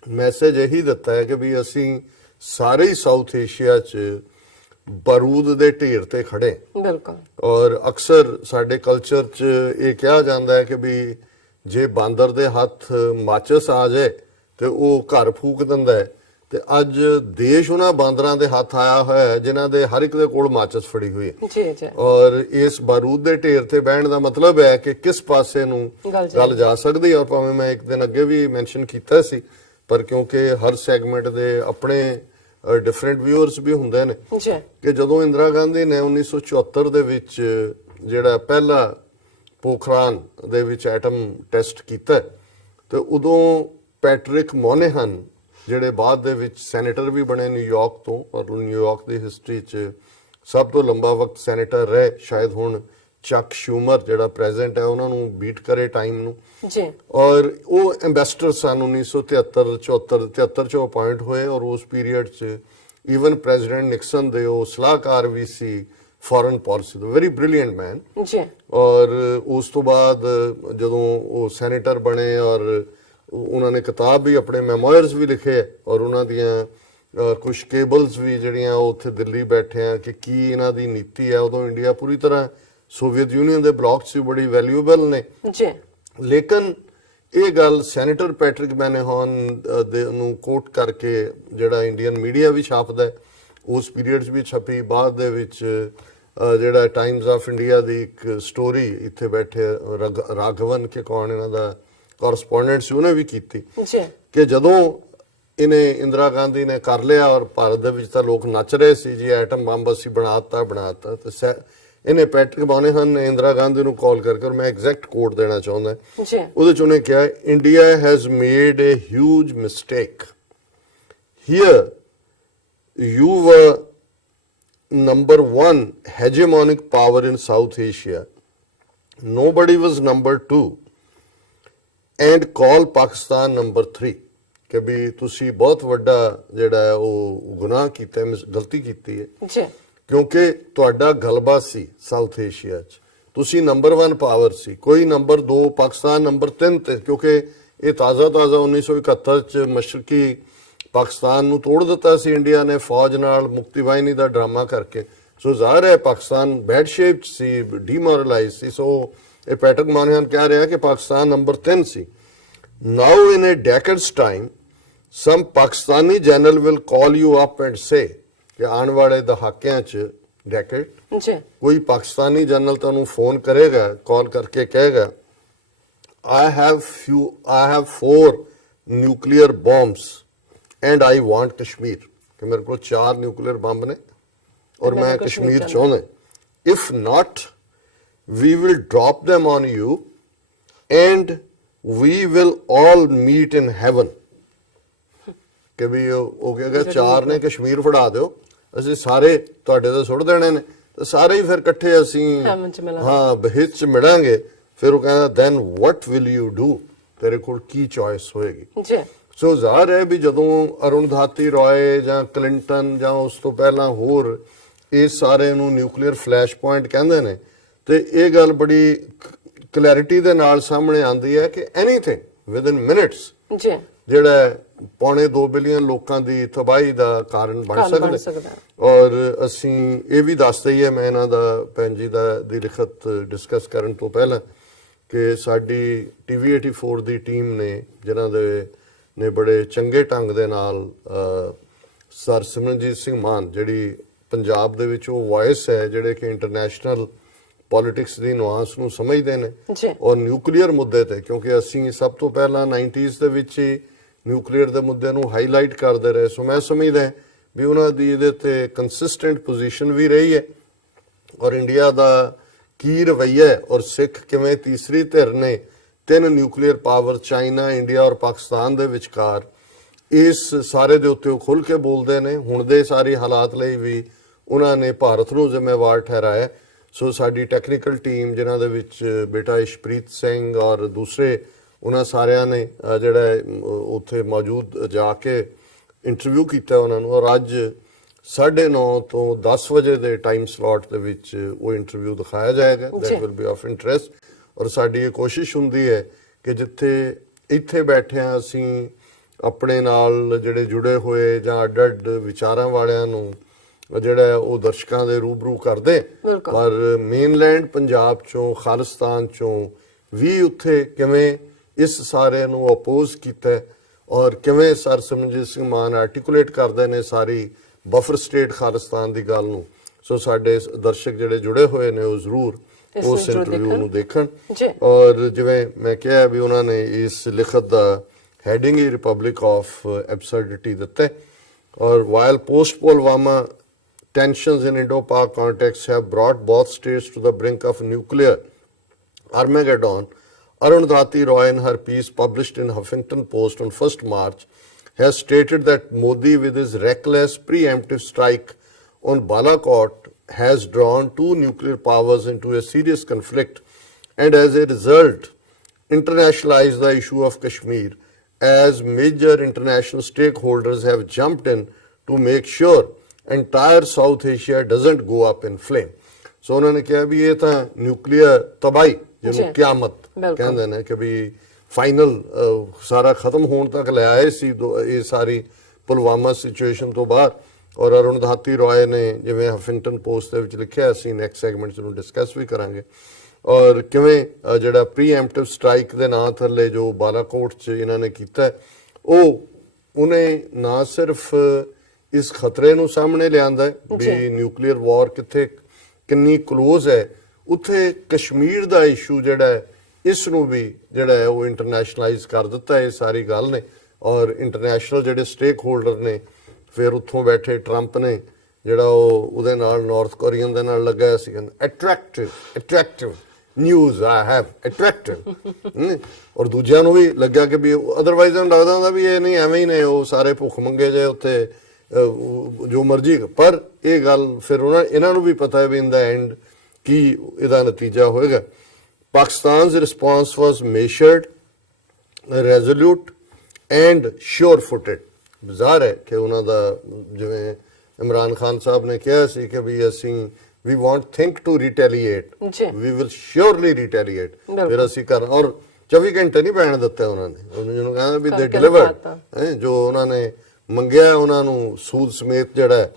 ਮੈਸੇਜ ਇਹੀ ਦਿੱਤਾ ਹੈ ਕਿ ਵੀ ਅਸੀਂ ਸਾਰੇ ਹੀ ਸਾਊਥ ਏਸ਼ੀਆ 'ਚ ਬਾਰੂਦ ਦੇ ਢੇਰ ਤੇ ਖੜੇ। ਬਿਲਕੁਲ। ਔਰ ਅਕਸਰ ਸਾਡੇ ਕਲਚਰ 'ਚ ਇਹ ਕਿਹਾ ਜਾਂਦਾ ਹੈ ਕਿ ਵੀ ਜੇ ਬਾਂਦਰ ਦੇ ਹੱਥ ਮਾਚਸ ਆ ਜਾਏ ਤੇ ਉਹ ਘਰ ਫੂਕ ਦਿੰਦਾ ਹੈ, ਤੇ ਅੱਜ ਦੇਸ਼ ਉਹਨਾਂ ਬਾਂਦਰਾਂ ਦੇ ਹੱਥ ਆਇਆ ਹੋਇਆ ਹੈ ਜਿਨ੍ਹਾਂ ਦੇ ਹਰ ਇੱਕ ਦੇ ਕੋਲ ਮਾਚਸ ਫੜੀ ਹੋਈ ਹੈ। ਔਰ ਇਸ ਬਾਰੂਦ ਦੇ ਢੇਰ ਤੇ ਬਹਿਣ ਦਾ ਮਤਲਬ ਹੈ ਕਿ ਕਿਸ ਪਾਸੇ ਨੂੰ ਗੱਲ ਜਾ ਸਕਦੀ ਹੈ। ਔਰ ਭਾਵੇਂ ਮੈਂ ਇੱਕ ਦਿਨ ਅੱਗੇ ਵੀ ਮੈਂਸ਼ਨ ਕੀਤਾ ਸੀ, ਪਰ ਕਿਉਂਕਿ ਹਰ ਸੈਗਮੈਂਟ ਦੇ ਆਪਣੇ ਡਿਫਰੈਂਟ ਵਿਊਅਰਸ ਵੀ ਹੁੰਦੇ ਨੇ, ਕਿ ਜਦੋਂ ਇੰਦਰਾ ਗਾਂਧੀ ਨੇ 1974 ਦੇ ਵਿੱਚ ਜਿਹੜਾ ਪਹਿਲਾ ਪੋਖਰਾਨ ਦੇ ਵਿੱਚ ਐਟਮ ਟੈਸਟ ਕੀਤਾ, ਤੇ ਉਦੋਂ ਪੈਟਰਿਕ ਮੋਨੇਹਨ ਜਿਹੜੇ ਬਾਅਦ ਦੇ ਵਿੱਚ ਸੈਨੇਟਰ ਵੀ ਬਣੇ ਨਿਊਯਾਰਕ ਤੋਂ, ਔਰ ਨਿਊਯਾਰਕ ਦੀ ਹਿਸਟਰੀ 'ਚ ਸਭ ਤੋਂ ਲੰਬਾ ਵਕਤ ਸੈਨੇਟਰ ਰਹੇ, ਸ਼ਾਇਦ ਹੁਣ ਚੱਕ ਸ਼ੂਮਰ ਜਿਹੜਾ ਪ੍ਰੈਜ਼ੀਡੈਂਟ ਹੈ ਉਹਨਾਂ ਨੂੰ ਬੀਟ ਕਰੇ ਟਾਈਮ ਨੂੰ। ਔਰ ਉਹ ਐਂਬੈਸਡਰ ਸਨ 1973 74 'ਚ ਅਪਾਇੰਟ ਹੋਏ, ਔਰ ਉਸ ਪੀਰੀਅਡ 'ਚ ਈਵਨ ਪ੍ਰੈਜ਼ੀਡੈਂਟ ਨਿਕਸਨ ਦੇ ਉਹ ਸਲਾਹਕਾਰ ਵੀ ਸੀ ਫੋਰਨ ਪਾਲਿਸੀ ਦਾ, ਵੈਰੀ ਬ੍ਰਿਲੀਅੰਟ ਮੈਨ। ਔਰ ਉਸ ਤੋਂ ਬਾਅਦ ਜਦੋਂ ਉਹ ਸੈਨੇਟਰ ਬਣੇ, ਔਰ ਉਹਨਾਂ ਨੇ ਕਿਤਾਬ ਵੀ, ਆਪਣੇ ਮੈਮੋਇਰਸ ਵੀ ਲਿਖੇ, ਔਰ ਉਹਨਾਂ ਦੀਆਂ ਕੁਝ ਕੇਬਲਸ ਵੀ ਜਿਹੜੀਆਂ ਉਹ ਉੱਥੇ ਦਿੱਲੀ ਬੈਠੇ ਆ ਕਿ ਕੀ ਇਹਨਾਂ ਦੀ ਨੀਤੀ ਹੈ। ਉਦੋਂ ਇੰਡੀਆ ਪੂਰੀ ਤਰ੍ਹਾਂ ਸੋਵੀਅਤ ਯੂਨੀਅਨ ਦੇ ਬਲੌਕ 'ਚ ਬੜੀ ਵੈਲਿਊਏਬਲ ਨੇ ਜੀ। ਲੇਕਿਨ ਇਹ ਗੱਲ ਸੈਨੇਟਰ ਪੈਟਰਿਕ ਮੈਨੇਹਨ ਦੇ ਨੂੰ ਕੋਟ ਕਰਕੇ ਜਿਹੜਾ ਇੰਡੀਅਨ ਮੀਡੀਆ ਵੀ ਛਾਪਦਾ ਹੈ, ਉਸ ਪੀਰੀਅਡ 'ਚ ਵੀ ਛਪੀ, ਬਾਅਦ ਦੇ ਵਿੱਚ ਜਿਹੜਾ ਟਾਈਮਜ਼ ਆਫ ਇੰਡੀਆ ਦੀ ਇੱਕ ਸਟੋਰੀ ਇੱਥੇ ਬੈਠੇ ਰਾਘਵਨ ਕੇ ਕੌਣ ਇਹਨਾਂ ਦਾ ਕੋਰਸਪੋਂਡੈਂਟ ਸੀ, ਉਹਨੇ ਵੀ ਕੀਤੀ ਕਿ ਜਦੋਂ ਇਹਨੇ ਇੰਦਰਾ ਗਾਂਧੀ ਨੇ ਕਰ ਲਿਆ ਔਰ ਭਾਰਤ ਦੇ ਵਿੱਚ ਤਾਂ ਲੋਕ ਨੱਚ ਰਹੇ ਸੀ ਜੀ, ਐਟਮ ਬੰਬ ਅਸੀਂ ਬਣਾਤਾ ਤੇ ਇਹਨੇ ਪੈਟਰਿਕ ਮੈਨੇਹਨ ਨੇ ਇੰਦਰਾ ਗਾਂਧੀ ਨੂੰ ਕਾਲ ਕਰਕੇ, ਔਰ ਮੈਂ ਐਗਜ਼ੈਕਟ ਕੋਟ ਦੇਣਾ ਚਾਹੁੰਦਾ ਉਹਦੇ 'ਚ ਉਹਨੇ ਕਿਹਾ, India has made a huge mistake here, you were number one hegemonic power in South Asia. Nobody was number two. And call Pakistan number three. ਕਿ ਵੀ ਤੁਸੀਂ ਬਹੁਤ ਵੱਡਾ ਜਿਹੜਾ ਹੈ ਉਹ ਗੁਨਾਹ ਕੀਤਾ, ਗਲਤੀ ਕੀਤੀ ਹੈ ਜੀ, ਕਿਉਂਕਿ ਤੁਹਾਡਾ ਗਲਬਾ ਸੀ ਸਾਊਥ ਏਸ਼ੀਆ 'ਚ, ਤੁਸੀਂ ਨੰਬਰ 1 ਪਾਵਰ ਸੀ, ਕੋਈ ਨੰਬਰ 2, ਪਾਕਿਸਤਾਨ ਨੰਬਰ 3 ਤੇ, ਕਿਉਂਕਿ ਇਹ ਤਾਜ਼ਾ 1971 'ਚ ਮਸ਼ਰਕੀ ਪਾਕਿਸਤਾਨ ਨੂੰ ਤੋੜ ਦਿੱਤਾ ਸੀ ਇੰਡੀਆ ਨੇ ਫੌਜ ਨਾਲ, ਮੁਕਤੀ ਵਾਹਿਨੀ ਦਾ ਡਰਾਮਾ ਕਰਕੇ। ਸੋ ਜ਼ਾਹਿਰ ਹੈ ਪਾਕਿਸਤਾਨ ਬੈਡ ਸ਼ੇਪ 'ਚ ਸੀ, ਡੀਮੋਰਲਾਈਜ਼ ਸੀ। ਸੋ ਇਹ ਪੈਟਰਿਕ ਮੈਨੇਹਨ ਕਹਿ ਰਿਹਾ ਕਿ ਪਾਕਿਸਤਾਨ ਨੰਬਰ 3 ਸੀ। Now in a decade's time some Pakistani general will call you up and say ਕਿ ਆਉਣ ਵਾਲੇ ਦਹਾਕਿਆਂ 'ਚ ਡੈਕੇਡ ਕੋਈ ਪਾਕਿਸਤਾਨੀ ਜਨਰਲ ਤੁਹਾਨੂੰ ਫੋਨ ਕਰੇਗਾ, ਕਾਲ ਕਰਕੇ ਕਹੇਗਾ, I have 4 nuclear bombs and I want Kashmir, कि मेरे को 4 न्यूक्लियर बम ने और मैं कश्मीर चाहता। If not, we will drop them on you and we will all meet in heaven. कि भी वो कहेगा 4 ने कश्मीर फड़ा दियो, ਅਸੀਂ ਸਾਰੇ ਤੁਹਾਡੇ ਤੇ ਸੁੱਟ ਦੇਣੇ ਨੇ ਤੇ ਸਾਰੇ ਹੀ ਫਿਰ ਇਕੱਠੇ ਅਸੀਂ ਹਾਂ ਬਹਿਤ ਚ ਮਿਲਾਂਗੇ। ਫਿਰ ਉਹ ਕਹਿੰਦਾ then what will you do, ਤੇਰੇ ਕੋਲ ਕੀ ਚੋਇਸ ਹੋਏਗੀ ਜੀ। ਸੋ ਜ਼ਾਹਰ ਹੈ ਵੀ ਜਦੋਂ ਅਰੁਣਧਾਤੀ ਰॉय ਜਾਂ ਕਲਿੰਟਨ ਜਾਂ ਉਸ ਤੋਂ ਪਹਿਲਾਂ ਹੋਰ ਇਹ ਸਾਰੇ ਨੂੰ ਨਿਊਕਲੀਅਰ ਫਲੈਸ਼ ਪੁਆਇੰਟ ਕਹਿੰਦੇ ਨੇ, ਤੇ ਇਹ ਗੱਲ ਬੜੀ ਕਲੈਰਿਟੀ ਦੇ ਨਾਲ ਸਾਹਮਣੇ ਆਉਂਦੀ ਹੈ ਕਿ ਐਨੀਥਿੰਗ ਵਿਦਿਨ ਮਿੰਟਸ ਜਿਹੜਾ 2.25 ਬਿਲੀਅਨ ਲੋਕਾਂ ਦੀ ਤਬਾਹੀ ਦਾ ਕਾਰਨ ਬਣ ਸਕਦਾ। ਔਰ ਅਸੀਂ ਇਹ ਵੀ ਦੱਸ ਦਈਏ, ਮੈਂ ਇਹਨਾਂ ਦਾ ਭੈਣ ਜੀ ਦੀ ਲਿਖਤ ਡਿਸਕਸ ਕਰਨ ਤੋਂ ਪਹਿਲਾਂ, ਕਿ ਸਾਡੀ TV 84 ਦੀ ਟੀਮ ਨੇ ਜਿਨ੍ਹਾਂ ਦੇ ਨੇ ਬੜੇ ਚੰਗੇ ਢੰਗ ਦੇ ਨਾਲ ਸਰ ਸਿਮਰਨਜੀਤ ਸਿੰਘ ਮਾਨ ਜਿਹੜੀ ਪੰਜਾਬ ਦੇ ਵਿੱਚ ਉਹ ਵਾਇਸ ਹੈ ਜਿਹੜੇ ਕਿ ਇੰਟਰਨੈਸ਼ਨਲ ਪੋਲਿਟਿਕਸ ਦੀ ਨੁਆਂਸ ਨੂੰ ਸਮਝਦੇ ਨੇ ਔਰ ਨਿਊਕਲੀਅਰ ਮੁੱਦੇ ਤੇ, ਕਿਉਂਕਿ ਅਸੀਂ ਸਭ ਤੋਂ ਪਹਿਲਾਂ 90s ਦੇ ਵਿੱਚ ਹੀ ਨਿਊਕਲੀਅਰ ਦੇ ਮੁੱਦੇ ਨੂੰ ਹਾਈਲਾਈਟ ਕਰਦੇ ਰਹੇ। ਸੋ ਮੈਂ ਸਮਝਦਾ ਵੀ ਉਹਨਾਂ ਦੀ ਇਹਦੇ ਤੇ ਕੰਸਿਸਟੈਂਟ ਪੋਜੀਸ਼ਨ ਵੀ ਰਹੀ ਹੈ ਔਰ ਇੰਡੀਆ ਦਾ ਕੀ ਰਵੱਈਆ ਹੈ ਔਰ ਸਿੱਖ ਕਿਵੇਂ ਤੀਸਰੀ ਧਿਰ ਨੇ 3 ਨਿਊਕਲੀਅਰ ਪਾਵਰ ਚਾਈਨਾ, ਇੰਡੀਆ ਔਰ ਪਾਕਿਸਤਾਨ ਦੇ ਵਿਚਕਾਰ ਇਸ ਸਾਰੇ ਦੇ ਉੱਤੇ ਉਹ ਖੁੱਲ੍ਹ ਕੇ ਬੋਲਦੇ ਨੇ। ਹੁਣ ਦੇ ਸਾਰੇ ਹਾਲਾਤ ਲਈ ਵੀ ਉਹਨਾਂ ਨੇ ਭਾਰਤ ਨੂੰ ਜ਼ਿੰਮੇਵਾਰ ਠਹਿਰਾਇਆ। ਸੋ ਸਾਡੀ ਟੈਕਨੀਕਲ ਟੀਮ ਜਿਨ੍ਹਾਂ ਦੇ ਵਿੱਚ ਬੇਟਾ ਇਸ਼ਪ੍ਰੀਤ ਸਿੰਘ ਔਰ ਦੂਸਰੇ, ਉਹਨਾਂ ਸਾਰਿਆਂ ਨੇ ਜਿਹੜਾ ਉੱਥੇ ਮੌਜੂਦ ਜਾ ਕੇ ਇੰਟਰਵਿਊ ਕੀਤਾ ਉਹਨਾਂ ਨੂੰ, ਔਰ ਅੱਜ 9:30 ਤੋਂ 10 ਵਜੇ ਦੇ ਟਾਈਮ ਸਲੋਟ ਦੇ ਵਿੱਚ ਉਹ ਇੰਟਰਵਿਊ ਦਿਖਾਇਆ ਜਾਏਗਾ। That will be of interest. ਔਰ ਸਾਡੀ ਇਹ ਕੋਸ਼ਿਸ਼ ਹੁੰਦੀ ਹੈ ਕਿ ਜਿੱਥੇ ਇੱਥੇ ਬੈਠਿਆਂ ਅਸੀਂ ਆਪਣੇ ਨਾਲ ਜਿਹੜੇ ਜੁੜੇ ਹੋਏ ਜਾਂ ਅੱਡ-ਅੱਡ ਵਿਚਾਰਾਂ ਵਾਲਿਆਂ ਨੂੰ ਜਿਹੜਾ ਉਹ ਦਰਸ਼ਕਾਂ ਦੇ ਰੂਬਰੂ ਕਰਦੇ, ਪਰ ਮੇਨਲੈਂਡ ਪੰਜਾਬ ਚੋਂ, ਖਾਲਿਸਤਾਨ ਚੋਂ ਵੀ ਉੱਥੇ ਕਿਵੇਂ ਇਸ ਸਾਰੇ ਨੂੰ ਅਪੋਜ਼ ਕੀਤਾ ਔਰ ਕਿਵੇਂ ਸਰ ਸਿਮਰਨਜੀਤ ਸਿੰਘ ਮਾਨ ਆਰਟੀਕੂਲੇਟ ਕਰਦੇ ਨੇ ਸਾਰੀ ਬਫਰ ਸਟੇਟ ਖਾਲਿਸਤਾਨ ਦੀ ਗੱਲ ਨੂੰ। ਸੋ ਸਾਡੇ ਦਰਸ਼ਕ ਜਿਹੜੇ ਜੁੜੇ ਹੋਏ ਨੇ ਉਹ ਜ਼ਰੂਰ ਉਸ ਇੰਟਰਵਿਊ ਨੂੰ ਦੇਖਣ। ਔਰ ਜਿਵੇਂ ਮੈਂ ਕਿਹਾ ਵੀ ਉਹਨਾਂ ਨੇ ਇਸ ਲਿਖਤ ਦਾ ਹੈਡਿੰਗ ਹੀ ਰਿਪਬਲਿਕ ਆਫ ਐਬਸਰਡਿਟੀ ਦਿੱਤਾ। ਔਰ while post Pulwama tensions in Indo-Pak context have brought both states to the brink of nuclear Armageddon, Arundhati Roy in her piece published in Huffington Post on 1st March has stated that Modi with his reckless preemptive strike on Balakot has drawn 2 nuclear powers into a serious conflict and as a result internationalized the issue of Kashmir, as major international stakeholders have jumped in to make sure entire South Asia doesn't go up in flame. So ਉਹਨਾਂ ਨੇ ਕਿਹਾ ਵੀ ਇਹ ਤਾਂ ਨਿਊਕਲੀਅਰ ਤਬਾਹੀ ਜਿਹਨੂੰ ਕਿਆਮਤ ਕਹਿੰਦੇ ਨੇ ਕਿ ਵੀ ਫਾਈਨਲ ਸਾਰਾ ਖਤਮ ਹੋਣ ਤੱਕ ਲੈ ਆਏ ਸੀ ਇਹ ਸਾਰੀ ਪੁਲਵਾਮਾ ਸਿਚੁਏਸ਼ਨ ਤੋਂ ਬਾਅਦ, ਔਰ ਅਰੁਣਧਾਤੀ ਰॉय ਨੇ ਜਿਵੇਂ ਹਫਿੰਗਟਨ ਪੋਸਟ ਦੇ ਵਿੱਚ ਲਿਖਿਆ, ਅਸੀਂ ਨੈਕਸਟ ਸੈਗਮੈਂਟ 'ਚ ਨੂੰ ਡਿਸਕਸ ਵੀ ਕਰਾਂਗੇ। ਔਰ ਕਿਵੇਂ ਜਿਹੜਾ ਪ੍ਰੀਐਮਪਟਿਵ ਸਟ੍ਰਾਈਕ ਦੇ ਨਾਂ ਥੱਲੇ ਜੋ ਬਾਲਾਕੋਟ 'ਚ ਇਹਨਾਂ ਨੇ ਕੀਤਾ, ਉਹਨੇ ਨਾ ਸਿਰਫ ਇਸ ਖਤਰੇ ਨੂੰ ਸਾਹਮਣੇ ਲਿਆਂਦਾ ਵੀ ਨਿਊਕਲੀਅਰ ਵਾਰ ਕਿੰਨੀ ਕਲੋਜ਼ ਹੈ, ਉੱਥੇ ਕਸ਼ਮੀਰ ਦਾ ਇਸ਼ੂ ਜਿਹੜਾ ਹੈ ਇਸ ਨੂੰ ਵੀ ਜਿਹੜਾ ਹੈ ਉਹ ਇੰਟਰਨੈਸ਼ਨਲਾਈਜ਼ ਕਰ ਦਿੱਤਾ ਇਹ ਸਾਰੀ ਗੱਲ ਨੇ। ਔਰ ਇੰਟਰਨੈਸ਼ਨਲ ਜਿਹੜੇ ਸਟੇਕ ਹੋਲਡਰ ਨੇ, ਫਿਰ ਉੱਥੋਂ ਬੈਠੇ ਟਰੰਪ ਨੇ ਜਿਹੜਾ ਉਹਦੇ ਨਾਲ ਨਾਰਥ ਕੋਰੀਅਨ ਦੇ ਨਾਲ ਲੱਗਾ ਸੀ, attractive news I have attractive, ਔਰ ਦੂਜਿਆਂ ਨੂੰ ਵੀ ਲੱਗਿਆ ਕਿ ਵੀ ਅਦਰਵਾਈਜ਼ ਇਹਨਾਂ ਲੱਗਦਾ ਹੁੰਦਾ ਵੀ ਇਹ ਨਹੀਂ ਐਵੇਂ ਹੀ ਨੇ ਉਹ ਸਾਰੇ ਭੁੱਖ ਮੰਗੇ ਜੇ ਉੱਥੇ ਜੋ ਮਰਜ਼ੀ। ਪਰ ਇਹ ਗੱਲ ਫਿਰ ਇਹਨਾਂ ਨੂੰ ਵੀ ਪਤਾ ਹੈ ਵੀ ਇਨ ਦਾ ਐਂਡ ਕੀ ਇਹਦਾ ਨਤੀਜਾ ਹੋਏਗਾ। ਪਾਕਿਸਤਾਨ's response was measured, resolute and sure-footed। ਜ਼ਾਹਰ ਹੈ ਕਿ ਉਹਨਾਂ ਦਾ ਜਿਵੇਂ ਇਮਰਾਨ ਖਾਨ ਸਾਹਿਬ ਨੇ ਕਿਹਾ ਸੀ ਕਿ ਵੀ ਅਸੀਂ we won't think to retaliate, we will surely retaliate, ਫਿਰ ਅਸੀਂ ਕਰ, ਔਰ 24 ਘੰਟੇ ਨਹੀਂ ਪੈਣ ਦਿੱਤੇ ਉਹਨਾਂ ਨੇ, ਜਿਹਨੂੰ ਕਹਿੰਦਾ ਵੀ they delivered, ਜੋ ਉਹਨਾਂ ਨੇ ਮੰਗਿਆ ਉਹਨਾਂ ਨੂੰ ਸੂਦ ਸਮੇਤ ਜਿਹੜਾ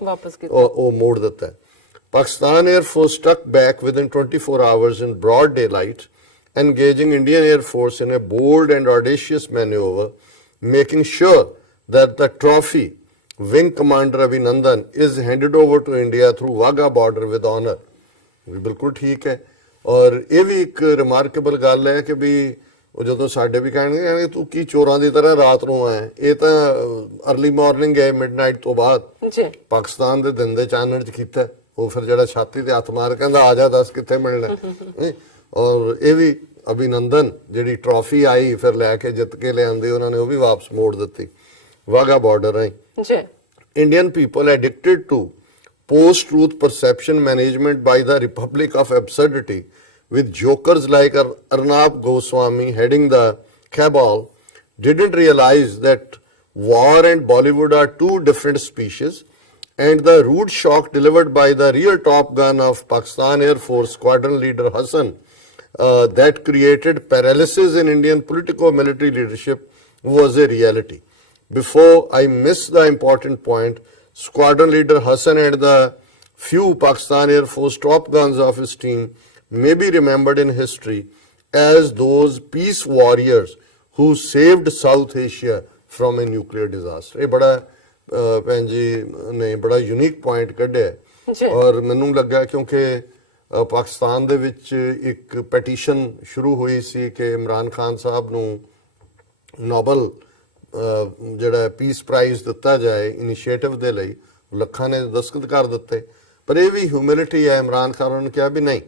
ਉਹ ਮੋੜ ਦਿੱਤਾ। Pakistan Air Force struck back within 24 hours in broad daylight, engaging Indian Air Force in a bold and audacious maneuver, making sure that the trophy Wing Commander Abhinandan is handed over to India through Wagah border with honor। ਵੀ ਬਿਲਕੁਲ ਠੀਕ ਹੈ। ਔਰ ਇਹ ਵੀ ਇੱਕ ਰਿਮਾਰਕੇਬਲ ਗੱਲ ਹੈ ਕਿ ਵੀ ਉਹ ਜਦੋਂ ਸਾਡੇ ਵੀ ਕਹਿਣਗੇ ਤੂੰ ਕੀ ਚੋਰਾਂ ਦੀ ਤਰ੍ਹਾਂ ਰਾਤ ਨੂੰ ਆਇਆ, ਇਹ ਤਾਂ ਅਰਲੀ ਮਾਰਨਿੰਗ ਹੈ ਮਿਡਨਾਈਟ ਤੋਂ ਬਾਅਦ ਪਾਕਿਸਤਾਨ ਦੇ ਦਿਨ ਦੇ ਚਾਨਣ 'ਚ ਕੀਤਾ। ਉਹ ਫਿਰ ਜਿਹੜਾ ਛਾਤੀ ਤੇ ਹੱਥ ਮਾਰ ਕਹਿੰਦਾ ਆ ਜਾ ਦੱਸ ਕਿੱਥੇ ਮਿਲਣਾ। ਔਰ ਇਹ ਵੀ ਅਭਿਨੰਦਨ ਜਿਹੜੀ ਟਰਾਫੀ ਆਈ ਫਿਰ ਲੈ ਕੇ ਜਿੱਤ ਕੇ ਲਿਆਂਦੀ ਉਹਨਾਂ ਨੇ, ਉਹ ਵੀ ਵਾਪਸ ਮੋੜ ਦਿੱਤੀ ਵਾਗਾ ਬਾਰਡਰ ਰਾਹੀਂ। Indian people addicted to post-truth perception management by the Republic of Absurdity, with jokers like Arnab Goswami heading the cabal, didn't realize that war and Bollywood are two different species, and the rude shock delivered by the real Top Gun of Pakistan Air Force Squadron Leader Hassan that created paralysis in Indian politico-military leadership was a reality. Before I miss the important point, Squadron Leader Hassan and the few Pakistan Air Force Top Guns of his team may be remembered in history as those peace warriors who saved South Asia from a nuclear disaster। ਇਹ ਬੜਾ ਭੈਣ ਜੀ ਨੇ ਬੜਾ ਯੂਨੀਕ ਪੁਆਇੰਟ ਕੱਢਿਆ। ਔਰ ਮੈਨੂੰ ਲੱਗਾ ਕਿਉਂਕਿ ਪਾਕਿਸਤਾਨ ਦੇ ਵਿੱਚ ਇੱਕ ਪੈਟੀਸ਼ਨ ਸ਼ੁਰੂ ਹੋਈ ਸੀ ਕਿ ਇਮਰਾਨ ਖਾਨ ਸਾਹਿਬ ਨੂੰ ਨੋਬਲ ਜਿਹੜਾ ਪੀਸ ਪ੍ਰਾਈਜ਼ ਦਿੱਤਾ ਜਾਏ ਇਨੀਸ਼ੀਏਟਿਵ ਦੇ ਲਈ, ਲੱਖਾਂ ਨੇ ਦਸਤਖਤ ਕਰ ਦਿੱਤੇ। ਪਰ ਇਹ ਵੀ ਹਿਊਮਿਲਿਟੀ ਹੈ, ਇਮਰਾਨ ਖਾਨ ਨੇ ਕਿਹਾ ਵੀ ਨਹੀਂ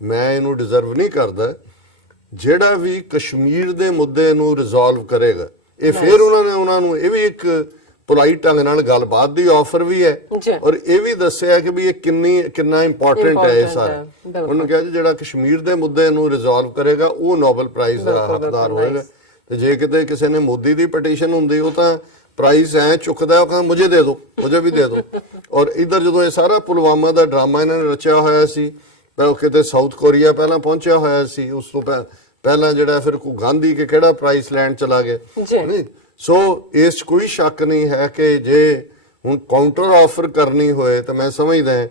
ਮੈਂ ਇਹਨੂੰ ਡਿਜ਼ਰਵ ਨਹੀਂ ਕਰਦਾ, ਜਿਹੜਾ ਵੀ ਕਸ਼ਮੀਰ ਦੇ ਮੁੱਦੇ ਨੂੰ ਰਿਜ਼ੋਲਵ ਕਰੇਗਾ। ਇਹ ਫਿਰ ਉਹਨਾਂ ਨੂੰ ਇਹ ਵੀ ਇੱਕ ਪੋਲਾਈਟ ਢੰਗ ਨਾਲ ਗੱਲਬਾਤ ਦੀ ਆਫਰ ਵੀ ਹੈ, ਔਰ ਇਹ ਵੀ ਦੱਸਿਆ ਕਿ ਵੀ ਇਹ ਕਿੰਨਾ ਇੰਪੋਰਟੈਂਟ ਹੈ ਇਹ ਸਾਰਾ। ਉਹਨੂੰ ਕਿਹਾ ਜਿਹੜਾ ਕਸ਼ਮੀਰ ਦੇ ਮੁੱਦੇ ਨੂੰ ਰਿਜ਼ੋਲਵ ਕਰੇਗਾ ਉਹ ਨੋਬਲ ਪ੍ਰਾਈਜ਼ ਦਾ ਹੱਕਦਾਰ ਹੋਏਗਾ। ਤੇ ਜੇ ਕਿਤੇ ਕਿਸੇ ਨੇ ਮੋਦੀ ਦੀ ਪਟੀਸ਼ਨ ਹੁੰਦੀ ਉਹ ਤਾਂ ਪ੍ਰਾਈਜ਼ ਐ ਚੁੱਕਦਾ, ਉਹ ਕਹਿੰਦਾ ਮੁਝੇ ਦੇ ਦਿਓ, ਮੁਝੇ ਵੀ ਦੇ ਦਿਓ। ਔਰ ਇੱਧਰ ਜਦੋਂ ਇਹ ਸਾਰਾ ਪੁਲਵਾਮਾ ਦਾ ਡਰਾਮਾ ਇਹਨਾਂ ਨੇ ਰਚਿਆ ਹੋਇਆ ਸੀ, ਤਾਂ ਕਿਤੇ ਸਾਊਥ ਕੋਰੀਆ ਪਹਿਲਾਂ ਪਹੁੰਚਿਆ ਹੋਇਆ ਸੀ, ਉਸ ਤੋਂ ਪਹਿਲਾਂ ਜਿਹੜਾ ਫਿਰ ਗਾਂਧੀ ਕੇ ਕਿਹੜਾ ਪ੍ਰਾਈਜ਼ ਲੈਣ ਚਲਾ ਗਿਆ। ਸੋ ਇਸ 'ਚ ਕੋਈ ਸ਼ੱਕ ਨਹੀਂ ਹੈ ਕਿ ਜੇ ਹੁਣ ਕਾਊਂਟਰ ਆਫਰ ਕਰਨੀ ਹੋਏ ਤਾਂ ਮੈਂ ਸਮਝਦਾ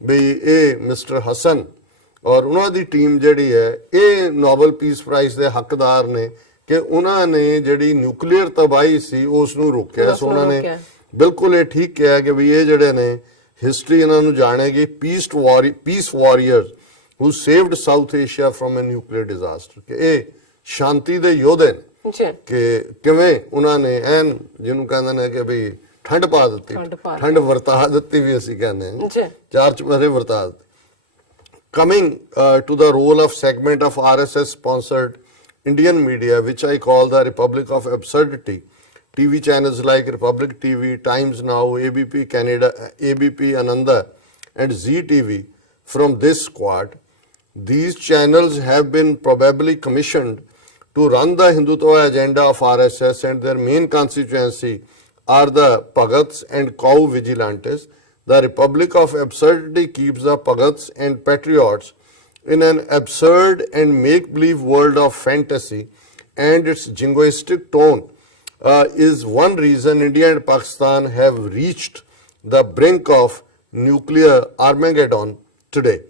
ਵੀ ਇਹ ਮਿਸਟਰ ਹਸਨ ਔਰ ਉਹਨਾਂ ਦੀ ਟੀਮ ਜਿਹੜੀ ਹੈ ਇਹ ਨੋਬਲ ਪੀਸ ਪ੍ਰਾਈਜ਼ ਦੇ ਹੱਕਦਾਰ ਨੇ ਕਿ ਉਹਨਾਂ ਨੇ ਜਿਹੜੀ ਨਿਊਕਲੀਅਰ ਤਬਾਹੀ ਸੀ ਉਸ ਨੂੰ ਰੋਕਿਆ। ਸੋ ਉਹਨਾਂ ਨੇ ਬਿਲਕੁਲ ਇਹ ਠੀਕ ਕਿਹਾ ਕਿ ਵੀ ਇਹ ਜਿਹੜੇ ਨੇ ਹਿਸਟਰੀ ਇਹਨਾਂ ਨੂੰ ਜਾਣੇਗੀ peace warriors who saved South Asia from a nuclear disaster, ਕਿ ਇਹ ਸ਼ਾਂਤੀ ਦੇ ਯੋਧੇ ਨੇ ਕਿ ਕਿਵੇਂ ਉਹਨਾਂ ਨੇ ਐਨ ਜਿਹਨੂੰ ਕਹਿੰਦੇ ਨੇ ਕਿ ਵੀ ਠੰਡ ਪਾ ਦਿੱਤੀ, ਠੰਡ ਵਰਤਾ ਦਿੱਤੀ ਵੀ ਅਸੀਂ ਕਹਿੰਦੇ ਹਾਂ, ਚਾਰ ਚੁਫੇਰੇ ਵਰਤਾ ਦਿੱਤੇ। Coming to the role of segment of RSS sponsored Indian media, which I call the Republic of Absurdity, TV channels like Republic TV, Times Now, ABP Canada, ABP Ananda and Zee TV from this squad. These channels have been probably commissioned to run the Hindutva agenda of RSS, and their main constituency are the Bhagats and cow vigilantes. The Republic of Absurdity keeps the Bhagats and patriots in an absurd and make-believe world of fantasy, and its jingoistic tone is one reason India and Pakistan have reached the brink of nuclear Armageddon today.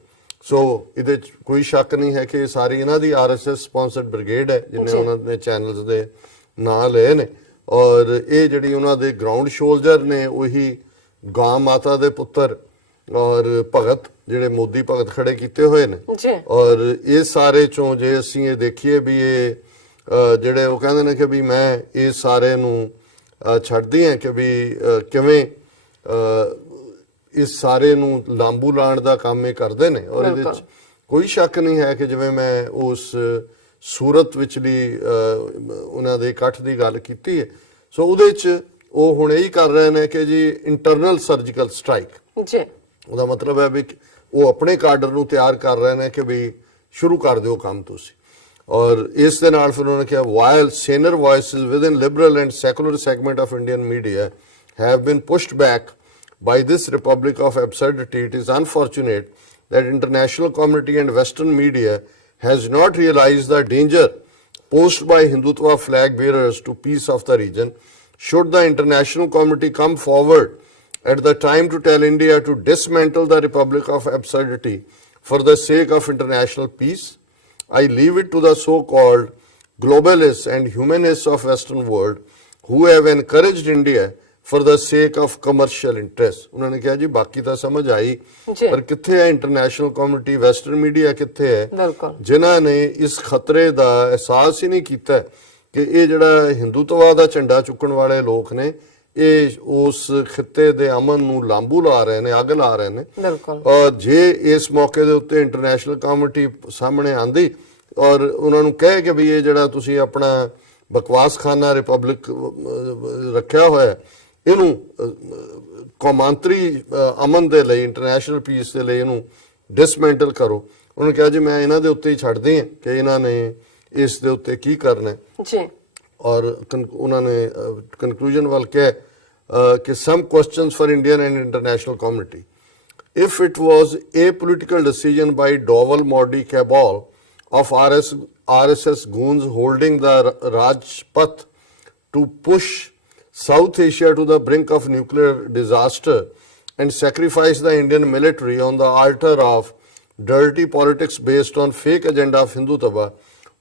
ਸੋ ਇਹਦੇ 'ਚ ਕੋਈ ਸ਼ੱਕ ਨਹੀਂ ਹੈ ਕਿ ਇਹ ਸਾਰੀ ਇਹਨਾਂ ਦੀ RSS ਸਪਾਂਸਰਡ ਬ੍ਰਿਗੇਡ ਹੈ ਜਿਹਨੇ ਉਹਨਾਂ ਨੇ ਚੈਨਲਸ ਦੇ ਨਾਂ ਲਏ ਨੇ, ਔਰ ਇਹ ਜਿਹੜੀ ਉਹਨਾਂ ਦੇ ਗਰਾਊਂਡ ਸ਼ੋਲਜਰ ਨੇ ਉਹੀ ਗਾਂ ਮਾਤਾ ਦੇ ਪੁੱਤਰ ਔਰ ਭਗਤ ਜਿਹੜੇ ਮੋਦੀ ਭਗਤ ਖੜੇ ਕੀਤੇ ਹੋਏ ਨੇ। ਔਰ ਇਹ ਸਾਰੇ ਚੋਂ ਜੇ ਅਸੀਂ ਇਹ ਦੇਖੀਏ ਵੀ ਇਹ ਜਿਹੜੇ ਉਹ ਕਹਿੰਦੇ ਨੇ ਕਿ ਵੀ ਮੈਂ ਇਹ ਸਾਰੇ ਨੂੰ ਛੱਡਦੀ ਹਾਂ ਕਿ ਵੀ ਕਿਵੇਂ ਇਸ ਸਾਰੇ ਨੂੰ ਲਾਂਬੂ ਲਾਉਣ ਦਾ ਕੰਮ ਇਹ ਕਰਦੇ ਨੇ। ਔਰ ਇਹਦੇ ਵਿੱਚ ਕੋਈ ਸ਼ੱਕ ਨਹੀਂ ਹੈ ਕਿ ਜਿਵੇਂ ਮੈਂ ਉਸ ਸੂਰਤ ਵਿਚਲੀ ਉਹਨਾਂ ਦੇ ਇਕੱਠ ਦੀ ਗੱਲ ਕੀਤੀ ਹੈ, ਸੋ ਉਹਦੇ 'ਚ ਉਹ ਹੁਣ ਇਹੀ ਕਰ ਰਹੇ ਨੇ ਕਿ ਜੀ ਇੰਟਰਨਲ ਸਰਜੀਕਲ ਸਟ੍ਰਾਈਕ ਜੀ, ਉਹਦਾ ਮਤਲਬ ਹੈ ਵੀ ਉਹ ਆਪਣੇ ਕਾਡਰ ਨੂੰ ਤਿਆਰ ਕਰ ਰਹੇ ਨੇ ਕਿ ਵੀ ਸ਼ੁਰੂ ਕਰ ਦਿਓ ਕੰਮ ਤੁਸੀਂ। ਔਰ ਇਸ ਦੇ ਨਾਲ ਫਿਰ ਉਹਨਾਂ ਨੇ ਕਿਹਾ while saner voices within liberal and secular segment of Indian media have been pushed back by this republic of absurdity, it is unfortunate that international community and Western media has not realized the danger posed by Hindutva flag bearers to peace of the region. Should the international community come forward at the time to tell India to dismantle the republic of absurdity for the sake of international peace, I leave it to the so-called globalists and humanists of Western world who have encouraged India for the sake of commercial interest. उन्होंने कहा जी बाकी तो समझ आई, पर किथे है इंटरनेशनल कम्युनिटी, वेस्टर्न मीडिया किथे है जिन्हां ने इस खतरे का एहसास ही नहीं किया कि ये जिहड़ा हिंदुत्व का झंडा चुकण वाले लोग ने ये उस खिते दे अमन नूं लांबू ला रहे ने, अग ला रहे ने। और जे इस मौके दे उत्ते इंटरनेशनल कम्युनिटी सामने आंदी और उन्होंने कहे कि भी ये जिहड़ा तुसीं अपना बकवास खाना रिपब्लिक रखिया होया है ਇਹਨੂੰ ਕੌਮਾਂਤਰੀ ਅਮਨ ਦੇ ਲਈ, ਇੰਟਰਨੈਸ਼ਨਲ ਪੀਸ ਦੇ ਲਈ ਇਹਨੂੰ ਡਿਸਮੈਂਟਲ ਕਰੋ। ਉਹਨੇ ਕਿਹਾ ਜੀ ਮੈਂ ਇਹਨਾਂ ਦੇ ਉੱਤੇ ਹੀ ਛੱਡਦੇ ਹਾਂ ਕਿ ਇਹਨਾਂ ਨੇ ਇਸ ਦੇ ਉੱਤੇ ਕੀ ਕਰਨਾ ਜੀ। ਔਰ ਉਹਨਾਂ ਨੇ ਕਨਕਲੂਜਨ ਵੱਲ ਕਿਹਾ ਕਿ some questions for Indian and international community if it was a political decision by Dowell Modi cabal of RSS goons holding the Rajpath to push South Asia to the brink of nuclear disaster and sacrifice the Indian military on the altar of dirty politics based on fake agenda of Hindutva,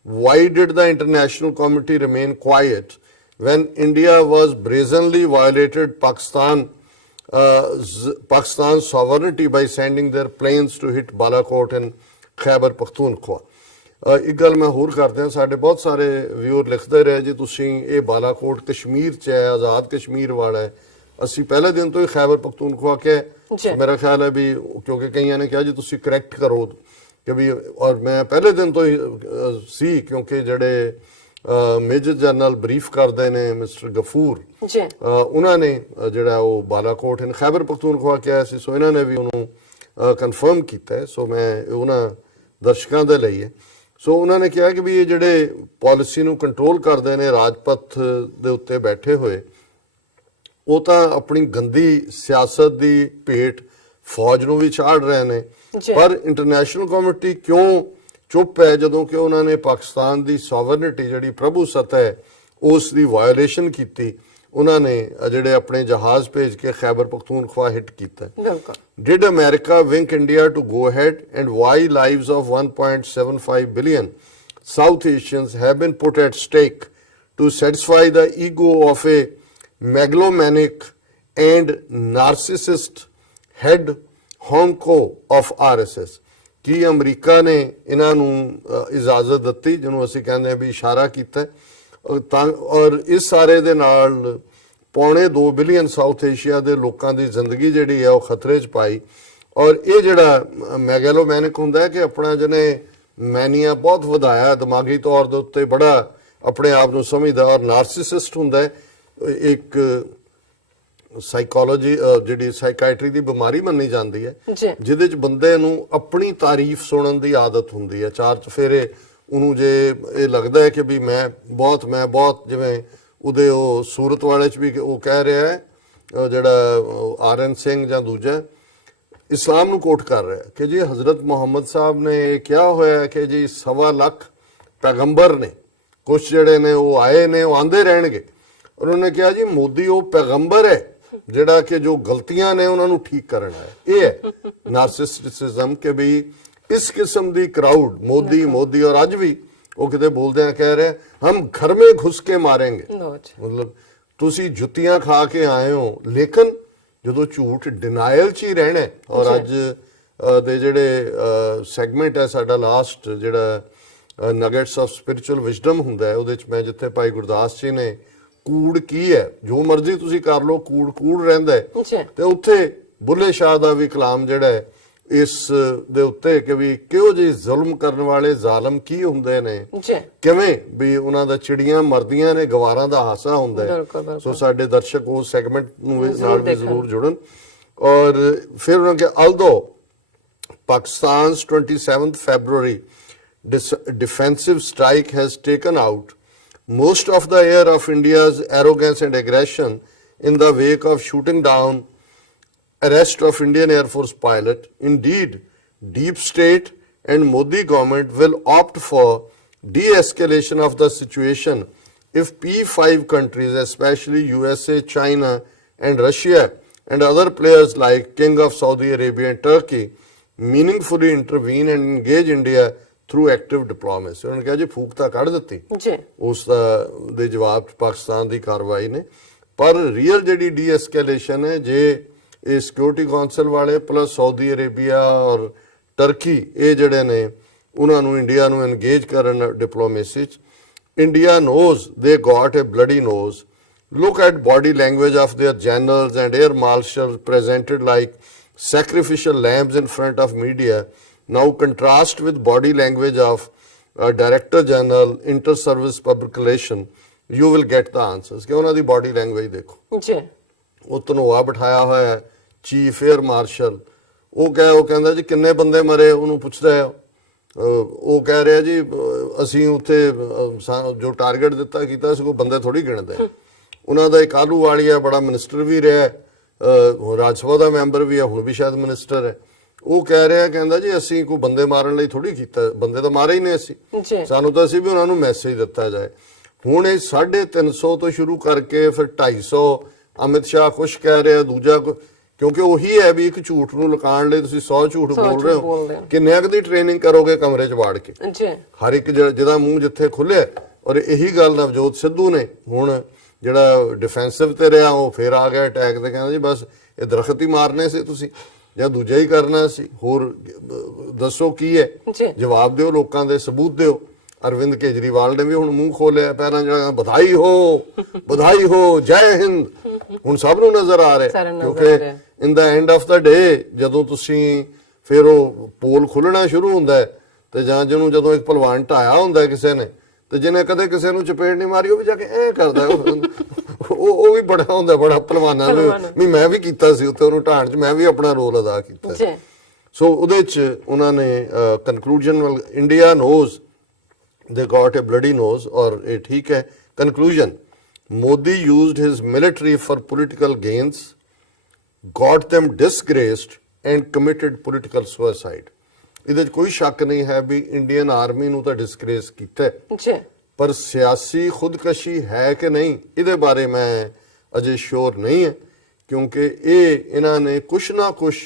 why did the international community remain quiet when India was brazenly violated Pakistan's sovereignty by sending their planes to hit Balakot and Khyber Pakhtunkhwa? ਇੱਕ ਗੱਲ ਮੈਂ ਹੋਰ ਕਰਦਿਆਂ, ਸਾਡੇ ਬਹੁਤ ਸਾਰੇ ਵਿਊਅਰ ਲਿਖਦੇ ਰਹੇ ਜੀ ਤੁਸੀਂ ਇਹ ਬਾਲਾਕੋਟ ਕਸ਼ਮੀਰ 'ਚ ਹੈ, ਆਜ਼ਾਦ ਕਸ਼ਮੀਰ ਵਾਲਾ ਹੈ। ਅਸੀਂ ਪਹਿਲੇ ਦਿਨ ਤੋਂ ਹੀ ਖੈਬਰ ਪਖਤੂਨਖਵਾ ਕਿਹਾ, ਮੇਰਾ ਖਿਆਲ ਹੈ ਵੀ ਕਿਉਂਕਿ ਕਈਆਂ ਨੇ ਕਿਹਾ ਜੀ ਤੁਸੀਂ ਕਰੈਕਟ ਕਰੋ ਕਿ ਵੀ, ਔਰ ਮੈਂ ਪਹਿਲੇ ਦਿਨ ਤੋਂ ਹੀ ਸੀ ਕਿਉਂਕਿ ਜਿਹੜੇ ਮੇਜਰ ਜਨਰਲ ਬਰੀਫ ਕਰਦੇ ਨੇ ਮਿਸਟਰ ਗਫੂਰ ਉਹਨਾਂ ਨੇ ਜਿਹੜਾ ਉਹ ਬਾਲਾਕੋਟ ਐਂਡ ਖੈਬਰ ਪਖਤੂਨਖਵਾ ਕਿਹਾ ਸੀ, ਸੋ ਇਹਨਾਂ ਨੇ ਵੀ ਉਹਨੂੰ ਕਨਫਰਮ ਕੀਤਾ ਹੈ। ਸੋ ਮੈਂ ਉਹਨਾਂ ਦਰਸ਼ਕਾਂ ਦੇ ਲਈ ਹੈ। ਸੋ ਉਹਨਾਂ ਨੇ ਕਿਹਾ ਕਿ ਵੀ ਇਹ ਜਿਹੜੇ ਪਾਲਿਸੀ ਨੂੰ ਕੰਟਰੋਲ ਕਰਦੇ ਨੇ ਰਾਜਪਥ ਦੇ ਉੱਤੇ ਬੈਠੇ ਹੋਏ, ਉਹ ਤਾਂ ਆਪਣੀ ਗੰਦੀ ਸਿਆਸਤ ਦੀ ਭੇਟ ਫੌਜ ਨੂੰ ਵੀ ਚਾੜ ਰਹੇ ਨੇ। ਪਰ ਇੰਟਰਨੈਸ਼ਨਲ ਕਮਿਊਨਿਟੀ ਕਿਉਂ ਚੁੱਪ ਹੈ ਜਦੋਂ ਕਿ ਉਹਨਾਂ ਨੇ ਪਾਕਿਸਤਾਨ ਦੀ ਸੋਵਰਨਿਟੀ ਜਿਹੜੀ ਪ੍ਰਭੂ ਸੱਤਾ ਹੈ ਉਸ ਦੀ ਵਾਇਓਲੇਸ਼ਨ ਕੀਤੀ। ਉਹਨਾਂ ਨੇ ਜਿਹੜੇ ਆਪਣੇ ਜਹਾਜ਼ ਭੇਜ ਕੇ ਖੈਬਰ ਪਖਤੂਨਖਵਾ ਹਿੱਟ ਕੀਤਾ। Did America wink India to go ahead, and why lives of 1.75 billion South Asians have been put at stake to satisfy the ego of a megalomaniac and narcissist head honcho of RSS? Ki America ਨੇ ਇਹਨਾਂ ਨੂੰ ਇਜਾਜ਼ਤ ਦਿੱਤੀ ਜਿਹਨੂੰ ਅਸੀਂ ਕਹਿੰਦੇ ਹਾਂ ਵੀ ਇਸ਼ਾਰਾ ਕੀਤਾ ਔਰ ਇਸ ਸਾਰੇ ਦੇ ਨਾਲ 2.25 ਬਿਲੀਅਨ ਸਾਊਥ ਏਸ਼ੀਆ ਦੇ ਲੋਕਾਂ ਦੀ ਜ਼ਿੰਦਗੀ ਜਿਹੜੀ ਹੈ ਉਹ ਖਤਰੇ 'ਚ ਪਾਈ। ਔਰ ਇਹ ਜਿਹੜਾ ਮੈਗੈਲੋਮੈਨਿਕ ਹੁੰਦਾ ਹੈ ਕਿ ਆਪਣਾ ਜਿਹਨੇ ਮੈਨੀਆ ਬਹੁਤ ਵਧਾਇਆ ਦਿਮਾਗੀ ਤੌਰ ਦੇ ਉੱਤੇ, ਬੜਾ ਆਪਣੇ ਆਪ ਨੂੰ ਸਮਝਦਾ, ਔਰ ਨਾਰਸਿਸਿਸਟ ਹੁੰਦਾ ਹੈ ਇੱਕ ਸਾਈਕੋਲੋਜੀ ਜਿਹੜੀ ਸਾਈਕਾਇਟਰੀ ਦੀ ਬਿਮਾਰੀ ਮੰਨੀ ਜਾਂਦੀ ਹੈ ਜਿਹਦੇ 'ਚ ਬੰਦੇ ਨੂੰ ਆਪਣੀ ਤਾਰੀਫ ਸੁਣਨ ਦੀ ਆਦਤ ਹੁੰਦੀ ਹੈ। ਚਾਰ ਚਫੇਰੇ ਉਹਨੂੰ ਜੇ ਇਹ ਲੱਗਦਾ ਹੈ ਕਿ ਵੀ ਮੈਂ ਬਹੁਤ ਜਿਵੇਂ ਉਹਦੇ ਉਹ ਸੂਰਤ ਵਾਲੇ 'ਚ ਵੀ ਉਹ ਕਹਿ ਰਿਹਾ ਹੈ ਜਿਹੜਾ RN ਸਿੰਘ ਜਾਂ ਦੂਜਾ ਇਸਲਾਮ ਨੂੰ ਕੋਟ ਕਰ ਰਿਹਾ ਕਿ ਜੀ ਹਜ਼ਰਤ ਮੁਹੰਮਦ ਸਾਹਿਬ ਨੇ ਇਹ ਕਿਹਾ ਹੋਇਆ ਕਿ ਜੀ 1.25 ਲੱਖ ਪੈਗੰਬਰ ਨੇ, ਕੁਛ ਜਿਹੜੇ ਨੇ ਉਹ ਆਏ ਨੇ, ਉਹ ਆਂਦੇ ਰਹਿਣਗੇ। ਉਹਨਾਂ ਨੇ ਕਿਹਾ ਜੀ ਮੋਦੀ ਉਹ ਪੈਗੰਬਰ ਹੈ ਜਿਹੜਾ ਕਿ ਜੋ ਗਲਤੀਆਂ ਨੇ ਉਹਨਾਂ ਨੂੰ ਠੀਕ ਕਰਨਾ ਹੈ। ਇਹ ਹੈ ਨਾਰਸਿਸਿਜ਼ਮ ਕਿ ਵੀ ਇਸ ਕਿਸਮ ਦੀ ਕਰਾਊਡ ਮੋਦੀ ਔਰ ਅੱਜ ਵੀ ਉਹ ਕਿਤੇ ਬੋਲਦੇ ਆ ਕਹਿ ਰਹੇ ਹਮ ਘਰ ਮੇ ਘੁਸ ਕੇ ਮਾरेंगे। ਮਤਲਬ ਤੁਸੀਂ ਜੁੱਤੀਆਂ ਖਾ ਕੇ ਆਏ ਹੋ, ਲੇਕਿਨ ਜਦੋਂ ਝੂਠ ਡਿਨਾਇਲ 'ਚ ਹੀ ਰਹਿਣਾ। ਔਰ ਅੱਜ ਦੇ ਜਿਹੜੇ ਸੈਗਮੈਂਟ ਹੈ ਸਾਡਾ ਲਾਸਟ ਜਿਹੜਾ ਨਗੇਟਸ ਆਫ ਸਪਿਰਿਚੁਅਲ ਵਿਜ਼ਡਮ ਹੁੰਦਾ ਹੈ, ਉਹਦੇ 'ਚ ਮੈਂ ਜਿੱਥੇ ਭਾਈ ਗੁਰਦਾਸ ਜੀ ਨੇ ਕੂੜ ਕੀ ਹੈ, ਜੋ ਮਰਜ਼ੀ ਤੁਸੀਂ ਕਰ ਲਓ, ਕੂੜ ਰਹਿੰਦਾ ਹੈ, ਤੇ ਉੱਥੇ ਬੁੱਲੇ ਸ਼ਾਹ ਦਾ ਵੀ ਕਲਾਮ ਜਿਹੜਾ ਹੈ ਇਸ ਦੇ ਉੱਤੇ ਕਿ ਵੀ ਕਿਹੋ ਜਿਹੇ ਜ਼ੁਲਮ ਕਰਨ ਵਾਲੇ ਜ਼ਾਲਮ ਕੀ ਹੁੰਦੇ ਨੇ, ਕਿਵੇਂ ਵੀ ਉਹਨਾਂ ਦਾ ਚਿੜੀਆਂ ਮਰਦੀਆਂ ਨੇ, ਗਵਾਰਾਂ ਦਾ ਹਾਸਾ ਹੁੰਦਾ ਹੈ। ਸੋ ਸਾਡੇ ਦਰਸ਼ਕ ਉਸ ਸੈਗਮੈਂਟ ਨੂੰ ਨਾਲ ਵੀ ਜ਼ਰੂਰ ਜੁੜਨ। ਔਰ ਫਿਰ ਉਹਨਾਂ ਕੇ although Pakistan's 27th February defensive strike has taken out most of the air of India's arrogance and aggression in the wake of shooting down arrest of Indian Air Force pilot. Indeed, deep state and Modi government will opt for de-escalation of the situation if P5 countries, especially USA, China and Russia and other players like King of Saudi Arabia and Turkey meaningfully intervene and engage India through active diplomacy। ਉਹਨਾਂ ਨੇ ਕਿਹਾ ਜੀ ਫੂਕ ਤਾਂ ਕੱਢ ਦਿੱਤੀ ਉਸ ਦੇ ਜਵਾਬ ਪਾਕਿਸਤਾਨ ਦੀ ਕਾਰਵਾਈ ਨੇ, ਪਰ ਰੀਅਲ ਜਿਹੜੀ ਡੀ-ਐਸਕੇਲੇਸ਼ਨ ਹੈ ਜੇ ਇਹ ਸਿਕਿਉਰਿਟੀ ਕਾਉਂਸਲ ਵਾਲੇ ਪਲੱਸ ਸਾਊਦੀ ਅਰੇਬੀਆ ਔਰ ਟਰਕੀ ਇਹ ਜਿਹੜੇ ਨੇ ਉਹਨਾਂ ਨੂੰ ਇੰਡੀਆ ਨੂੰ ਐਨਗੇਜ ਕਰਨ ਡਿਪਲੋਮੇਸੀ 'ਚ। ਇੰਡੀਆ ਨੋਜ਼ ਦੇ got a bloody nose. Look at body language of their generals and air marshals presented like sacrificial lambs in front of media. Now contrast with body language of Director General Inter-Service Public Relation. You will get the answers. कि उन्होंने body language देखो जी, वो तनोआ बिठाया हुआ है चीफ एयर मार्शल, वो कहता जी किन्ने बंदे मरे, उन्होंने पूछता है, वो कह रहा जी असी उत्थे जो टारगेट दिता कीता सी, कोई बंदे थोड़ी गिनते। उन्होंने एक आलू वाली है, बड़ा मिनिस्टर भी रहा है, ਰਾਜ ਸਭਾ ਦਾ ਮੈਂਬਰ ਵੀ ਹੈ, ਹੁਣ ਵੀ ਸ਼ਾਇਦ ਮਿਨਿਸਟਰ ਹੈ। ਉਹ ਕਹਿ ਰਿਹਾ ਕਹਿੰਦਾ ਜੀ ਅਸੀਂ ਕੋਈ ਬੰਦੇ ਮਾਰਨ ਲਈ ਥੋੜੀ ਕੀਤਾ, ਬੰਦੇ ਤਾਂ ਮਾਰੇ ਹੀ ਨੇ ਅਸੀਂ, ਸਾਨੂੰ ਤਾਂ ਅਸੀਂ ਵੀ ਉਹਨਾਂ ਨੂੰ ਮੈਸੇਜ ਦਿੱਤਾ ਜਾਏ। ਹੁਣ ਇਹ 350 ਤੋਂ ਸ਼ੁਰੂ ਕਰਕੇ ਫਿਰ 250 ਅਮਿਤ ਸ਼ਾਹ ਕੁਛ ਕਹਿ ਰਿਹਾ, ਦੂਜਾ ਕਿਉਂਕਿ ਉਹੀ ਹੈ ਵੀ ਇੱਕ ਝੂਠ ਨੂੰ ਲੁਕਾਉਣ ਲਈ ਤੁਸੀਂ 100 ਝੂਠ ਬੋਲ ਰਹੇ ਹੋ। ਕਿੰਨੇ ਕੁ ਦੀ ਟ੍ਰੇਨਿੰਗ ਕਰੋਗੇ ਕਮਰੇ 'ਚ ਵਾੜ ਕੇ, ਹਰ ਇੱਕ ਜਿਹਦਾ ਮੂੰਹ ਜਿੱਥੇ ਖੁੱਲਿਆ। ਔਰ ਇਹੀ ਗੱਲ ਨਵਜੋਤ ਸਿੱਧੂ ਨੇ ਹੁਣ ਜਿਹੜਾ ਡਿਫੈਂਸਿਵ ਤੇ ਰਿਹਾ ਉਹ ਫਿਰ ਆ ਗਿਆ ਅਟੈਕ ਤੇ, ਕਹਿੰਦਾ ਜੀ ਬਸ ਇਹ ਦਰਖਤ ਹੀ ਮਾਰਨੇ ਸੀ ਤੁਸੀਂ ਜਾਂ ਦੂਜਾ ਹੀ ਕਰਨਾ ਸੀ, ਹੋਰ ਦੱਸੋ ਕੀ ਹੈ, ਜਵਾਬ ਦਿਓ, ਲੋਕਾਂ ਦੇ ਸਬੂਤ ਦਿਓ। ਅਰਵਿੰਦ ਕੇਜਰੀਵਾਲ ਨੇ ਵੀ ਹੁਣ ਮੂੰਹ ਖੋਲਿਆ, ਪਹਿਲਾਂ ਜਿਹੜਾ ਵਧਾਈ ਹੋ ਜੈ ਹਿੰਦ, ਹੁਣ ਸਭ ਨੂੰ ਨਜ਼ਰ ਆ ਰਿਹਾ। ਕਿਉਂਕਿ ਇਨ ਦਾ ਐਂਡ ਆਫ ਦਾ ਡੇ ਜਦੋਂ ਤੁਸੀਂ ਫਿਰ ਉਹ ਪੋਲ ਖੁੱਲਣਾ ਸ਼ੁਰੂ ਹੁੰਦਾ ਹੈ ਤੇ ਜਾਂ ਜਿਹਨੂੰ ਜਦੋਂ ਇੱਕ ਭਲਵਾਨ ਢਾਇਆ ਹੁੰਦਾ ਕਿਸੇ ਨੇ ਤੇ ਜਿਹਨੇ ਕਦੇ ਕਿਸੇ ਨੂੰ ਚਪੇੜ ਨਹੀਂ ਮਾਰੀ ਉਹ ਵੀ ਜਾ ਕੇ ਐ ਕਰਦਾ, ਉਹ ਵੀ ਬੜਾ ਹੁੰਦਾ, ਬੜਾ ਭਲਵਾਨਾਂ ਨੂੰ ਵੀ ਮੈਂ ਵੀ ਕੀਤਾ ਸੀ ਉੱਥੇ, ਉਹਨੂੰ ਢਾਣ 'ਚ ਮੈਂ ਵੀ ਆਪਣਾ ਰੋਲ ਅਦਾ ਕੀਤਾ। ਸੋ ਉਹਦੇ 'ਚ ਉਹਨਾਂ ਨੇ ਕਨਕਲੂਜਨ ਵੱਲ India knows they got a bloody nose, ਔਰ ਇਹ ਠੀਕ ਹੈ। conclusion, Modi used his military for political gains, got them disgraced and committed political suicide. ਇਹਦੇ 'ਚ ਕੋਈ ਸ਼ੱਕ ਨਹੀਂ ਹੈ ਵੀ ਇੰਡੀਅਨ ਆਰਮੀ ਨੂੰ ਤਾਂ ਡਿਸਗ੍ਰੇਸ ਕੀਤਾ ਹੈ, ਪਰ ਸਿਆਸੀ ਖੁਦਕਸ਼ੀ ਹੈ ਕਿ ਨਹੀਂ ਇਹਦੇ ਬਾਰੇ ਮੈਂ ਅਜੇ ਸ਼ੋਰ ਨਹੀਂ ਹੈ, ਕਿਉਂਕਿ ਇਹਨਾਂ ਨੇ ਕੁਛ ਨਾ ਕੁਛ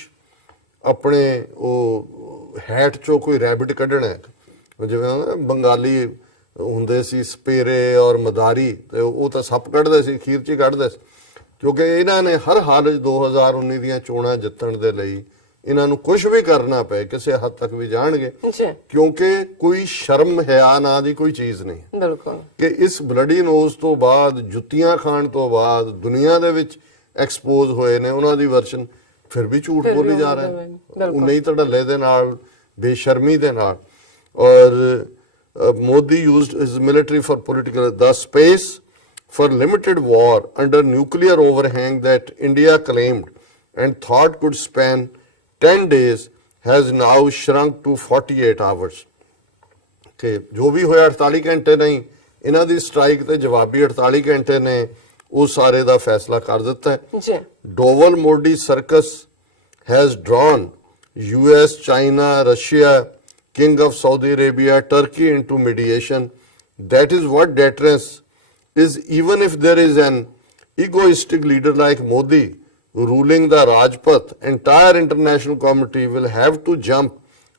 ਆਪਣੇ ਉਹ ਹੈਟ 'ਚੋਂ ਕੋਈ ਰੈਬਿਟ ਕੱਢਣਾ ਹੈ। ਜਿਵੇਂ ਬੰਗਾਲੀ ਹੁੰਦੇ ਸੀ ਸਪੇਰੇ ਔਰ ਮਦਾਰੀ, ਤੇ ਉਹ ਤਾਂ ਸੱਪ ਕੱਢਦੇ ਸੀ, ਖੀਰ 'ਚ ਹੀ ਕੱਢਦੇ ਸੀ। ਕਿਉਂਕਿ ਇਹਨਾਂ ਨੇ ਹਰ ਹਾਲ 'ਚ 2019 ਦੀਆਂ ਚੋਣਾਂ ਜਿੱਤਣ ਦੇ ਲਈ ਇਹਨਾਂ ਨੂੰ ਕੁਝ ਵੀ ਕਰਨਾ ਪਏ, ਕਿਸੇ ਹੱਦ ਤੱਕ ਵੀ ਜਾਣਗੇ, ਕਿਉਂਕਿ ਕੋਈ ਸ਼ਰਮ ਹਿਆ ਨਾਂ ਦੀ ਕੋਈ ਚੀਜ਼ ਨਹੀਂ। ਬਿਲਕੁਲ ਕਿ ਇਸ ਬਲੱਡੀ ਨੋਜ਼ ਤੋਂ ਬਾਅਦ, ਜੁੱਤੀਆਂ ਖਾਣ ਤੋਂ ਬਾਅਦ ਦੁਨੀਆ ਦੇ ਵਿੱਚ ਐਕਸਪੋਜ਼ ਹੋਏ ਨੇ, ਉਹਨਾਂ ਦੀ ਵਰਸ਼ਨ ਫਿਰ ਵੀ ਝੂਠ ਬੋਲੀ ਜਾ ਰਹੇ, ਉਨੇ ਹੀ ਧੜੱਲੇ ਦੇ ਨਾਲ, ਬੇਸ਼ਰਮੀ ਦੇ ਨਾਲ। ਔਰ Modi used his military for political, the space for limited war under nuclear overhang that India claimed and thought could span 10 days has now shrunk to 48 hours. ਕਿ ਜੋ ਵੀ ਹੋਇਆ 48 ਘੰਟੇ ਨਹੀਂ, ਇਹਨਾਂ ਦੀ ਸਟ੍ਰਾਈਕ ਤੇ ਜਵਾਬੀ 48 ਘੰਟੇ ਨੇ ਉਹ ਸਾਰੇ ਦਾ ਫੈਸਲਾ ਕਰ ਦਿੱਤਾ ਹੈ। ਡੋਵਲ ਮੋਡੀ circus has drawn US, China, Russia, King of Saudi Arabia, Turkey into mediation. That is what deterrence is, even if there is an egoistic leader like Modi ruling the Rajpath, entire international community will have to jump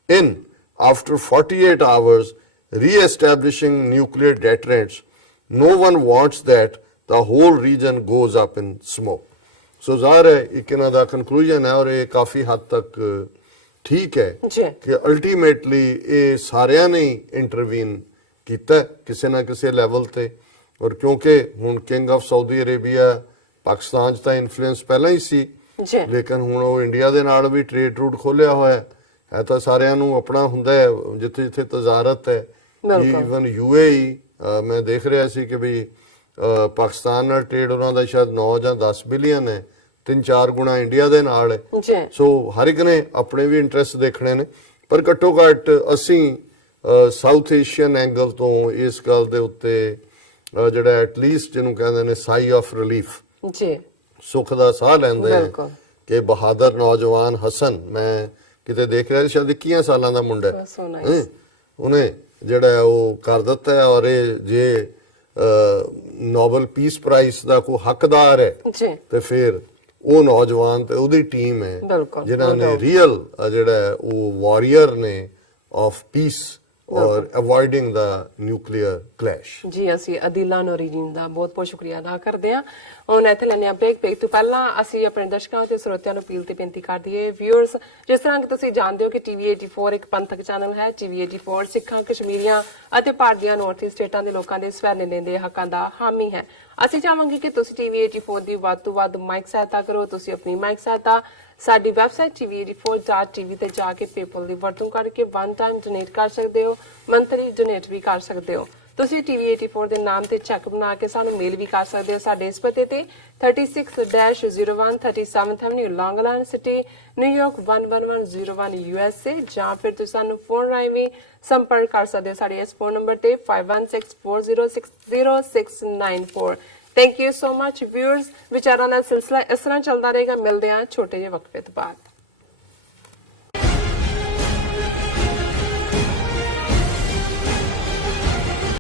in after 48 hours, re-establishing nuclear deterrence. No one wants that. The whole region goes up in smoke. ਸੋ ਜ਼ਾਹਰ ਹੈ ਇੱਕ ਇਹਨਾਂ ਦਾ ਕਨਕਲੂਜਨ ਹੈ, ਔਰ ਇਹ ਕਾਫੀ ਹੱਦ ਤੱਕ ਠੀਕ ਹੈ ਕਿ ਅਲਟੀਮੇਟਲੀ ਇਹ ਸਾਰਿਆਂ ਨੇ ਇੰਟਰਵੀਨ ਕੀਤਾ ਕਿਸੇ ਨਾ ਕਿਸੇ ਲੈਵਲ ਤੇ। ਔਰ ਕਿਉਂਕਿ ਹੁਣ king of Saudi Arabia Pakistan 'ਚ ਤਾਂ ਇਨਫਲੂਐਂਸ ਪਹਿਲਾਂ ਹੀ ਸੀ, ਲੇਕਿਨ ਹੁਣ ਉਹ ਇੰਡੀਆ ਦੇ ਨਾਲ ਵੀ ਟ੍ਰੇਡ ਰੂਟ ਖੋਲ੍ਹਿਆ ਹੋਇਆ ਹੈ ਤਾਂ ਸਾਰਿਆਂ ਨੂੰ ਆਪਣਾ ਹੁੰਦਾ ਹੈ ਜਿੱਥੇ ਜਿੱਥੇ ਤਜ਼ਾਰਤ ਹੈ। ਈਵਨ UAE ਮੈਂ ਦੇਖ ਰਿਹਾ ਸੀ ਕਿ ਵੀ ਪਾਕਿਸਤਾਨ ਨਾਲ ਟ੍ਰੇਡ ਉਹਨਾਂ ਦਾ ਸ਼ਾਇਦ 9 ਜਾਂ 10 ਬਿਲੀਅਨ ਹੈ, 3-4 ਗੁਣਾ ਇੰਡੀਆ ਦੇ ਨਾਲ ਹੈ। ਸੋ ਹਰ ਇੱਕ ਨੇ ਆਪਣੇ ਵੀ ਇੰਟਰਸਟ ਦੇਖਣੇ ਨੇ, ਪਰ ਘੱਟੋ ਘੱਟ ਅਸੀਂ ਸਾਊਥ ਏਸ਼ੀਅਨ ਐਂਗਲ ਤੋਂ ਇਸ ਗੱਲ ਦੇ ਉੱਤੇ ਜਿਹੜਾ ਐਟਲੀਸਟ ਜਿਹਨੂੰ ਕਹਿੰਦੇ ਨੇ ਸਾਈ ਆਫ ਰਿਲੀਫ, ਸੁੱਖ ਦਾ ਸਾਹ ਲੈਂਦੇ ਆ ਕਿ ਬਹਾਦਰ ਨੌਜਵਾਨ ਹਸਨ, ਮੈਂ ਕਿਤੇ ਦੇਖ ਰਿਹਾ ਸ਼ਾਇਦ 21 ਸਾਲਾਂ ਦਾ ਮੁੰਡਾ ਹੈ, ਉਹਨੇ ਜਿਹੜਾ ਉਹ ਕਰ ਦਿੱਤਾ। ਔਰ ਇਹ ਜੇ ਨੋਬਲ ਪੀਸ ਪ੍ਰਾਈਜ਼ ਦਾ ਕੋਈ ਹੱਕਦਾਰ ਹੈ ਤੇ ਫਿਰ ਉਹ ਨੌਜਵਾਨ ਤੇ ਉਹਦੀ ਟੀਮ ਹੈ ਜਿਨ੍ਹਾਂ ਨੇ ਰੀਅਲ ਜਿਹੜਾ ਉਹ ਵਾਰੀਅਰ ਨੇ ਆਫ ਪੀਸ ਔਰ ਅਵੋਇਡਿੰਗ ਦਾ ਨਿਊਕਲੀਅਰ ਕਲੈਸ਼। ਜੀ ਅਸੀਂ ਅਦੀਲਾ ਨੌਰੀਨ ਦਾ ਬਹੁਤ ਬਹੁਤ ਸ਼ੁਕਰੀਆ ਅਦਾ ਕਰਦੇ ਹਾਂ। ਹੁਣ ਇੱਥੇ ਲੈਂਦੇ ਹਾਂ ਬ੍ਰੇਕ ਤੋਂ ਪਹਿਲਾਂ ਅਸੀਂ ਆਪਣੇ ਦਰਸ਼ਕਾਂ ਤੇ ਸਰੋਤਿਆਂ ਨੂੰ ਅਪੀਲ ਤੇ ਬੇਨਤੀ ਕਰ ਦਈਏ। ਵਿਊਅਰਸ, ਜਿਸ ਤਰ੍ਹਾਂ ਕਿ ਤੁਸੀਂ ਜਾਣਦੇ ਹੋ ਕਿ TV 84 ਇੱਕ ਪੰਥਕ ਚੈਨਲ ਹੈ। TV 84 ਸਿੱਖਾਂ, ਕਸ਼ਮੀਰੀਆਂ ਅਤੇ ਭਾਰਤ ਦੀਆਂ ਨਾਰਥ ਈਸਟ ਸਟੇਟਾਂ ਦੇ ਲੋਕਾਂ ਦੇ ਸਵੈ ਨਿਰਣੇ ਦੇ ਹੱਕਾਂ ਦਾ ਹਾਮੀ ਹੈ। ਅਸੀਂ ਚਾਹਾਂਗੇ ਕਿ ਤੁਸੀਂ TV 84 ਦੀ ਵੱਧ ਤੋਂ ਵੱਧ ਮਾਈਕ ਸਹਾਇਤਾ ਕਰੋ। ਤੁਸੀਂ ਆਪਣੀ ਮਾਈਕ ਸਹਾਇਤਾ ਸਾਡੀ ਵੈਬਸਾਈਟ tv84.tv ਤੇ ਜਾ ਕੇ ਪੇਪਲ ਦੀ ਵਰਤੋਂ ਕਰਕੇ ਵਨ ਟਾਈਮ ਡੋਨੇਟ ਕਰ ਸਕਦੇ ਹੋ, ਮੰਥਲੀ ਡੋਨੇਟ ਵੀ ਕਰ ਸਕਦੇ ਹੋ। ਤੁਸੀਂ TV 84 ਦੇ ਨਾਮ ਤੇ ਚੈੱਕ ਬਣਾ ਕੇ ਸਾਨੂੰ ਮੇਲ ਵੀ ਕਰ ਸਕਦੇ ਹੋ ਸਾਡੇ ਇਸ ਪਤੇ ਤੇ 36-01 37th Avenue, Long Island City, New York 11101 USA, ਜਾਂ ਫਿਰ ਤੁਸੀਂ ਸਾਨੂੰ ਫੋਨ ਰਾਹੀਂ ਵੀ ਸੰਪਰਕ ਕਰ ਸਕਦੇ ਹੋ ਸਾਡੇ ਇਸ ਫੋਨ ਨੰਬਰ ਤੇ 5164060694। Thank you so much viewers. ਵਿਚਾਰਾਂ ਦਾ ਸਿਲਸਿਲਾ ਇਸ ਤਰ੍ਹਾਂ ਚੱਲਦਾ ਰਹੇਗਾ। ਮਿਲਦੇ ਹਾਂ ਛੋਟੇ ਜਿਹੇ ਵਕਫੇ ਤੋਂ ਬਾਅਦ।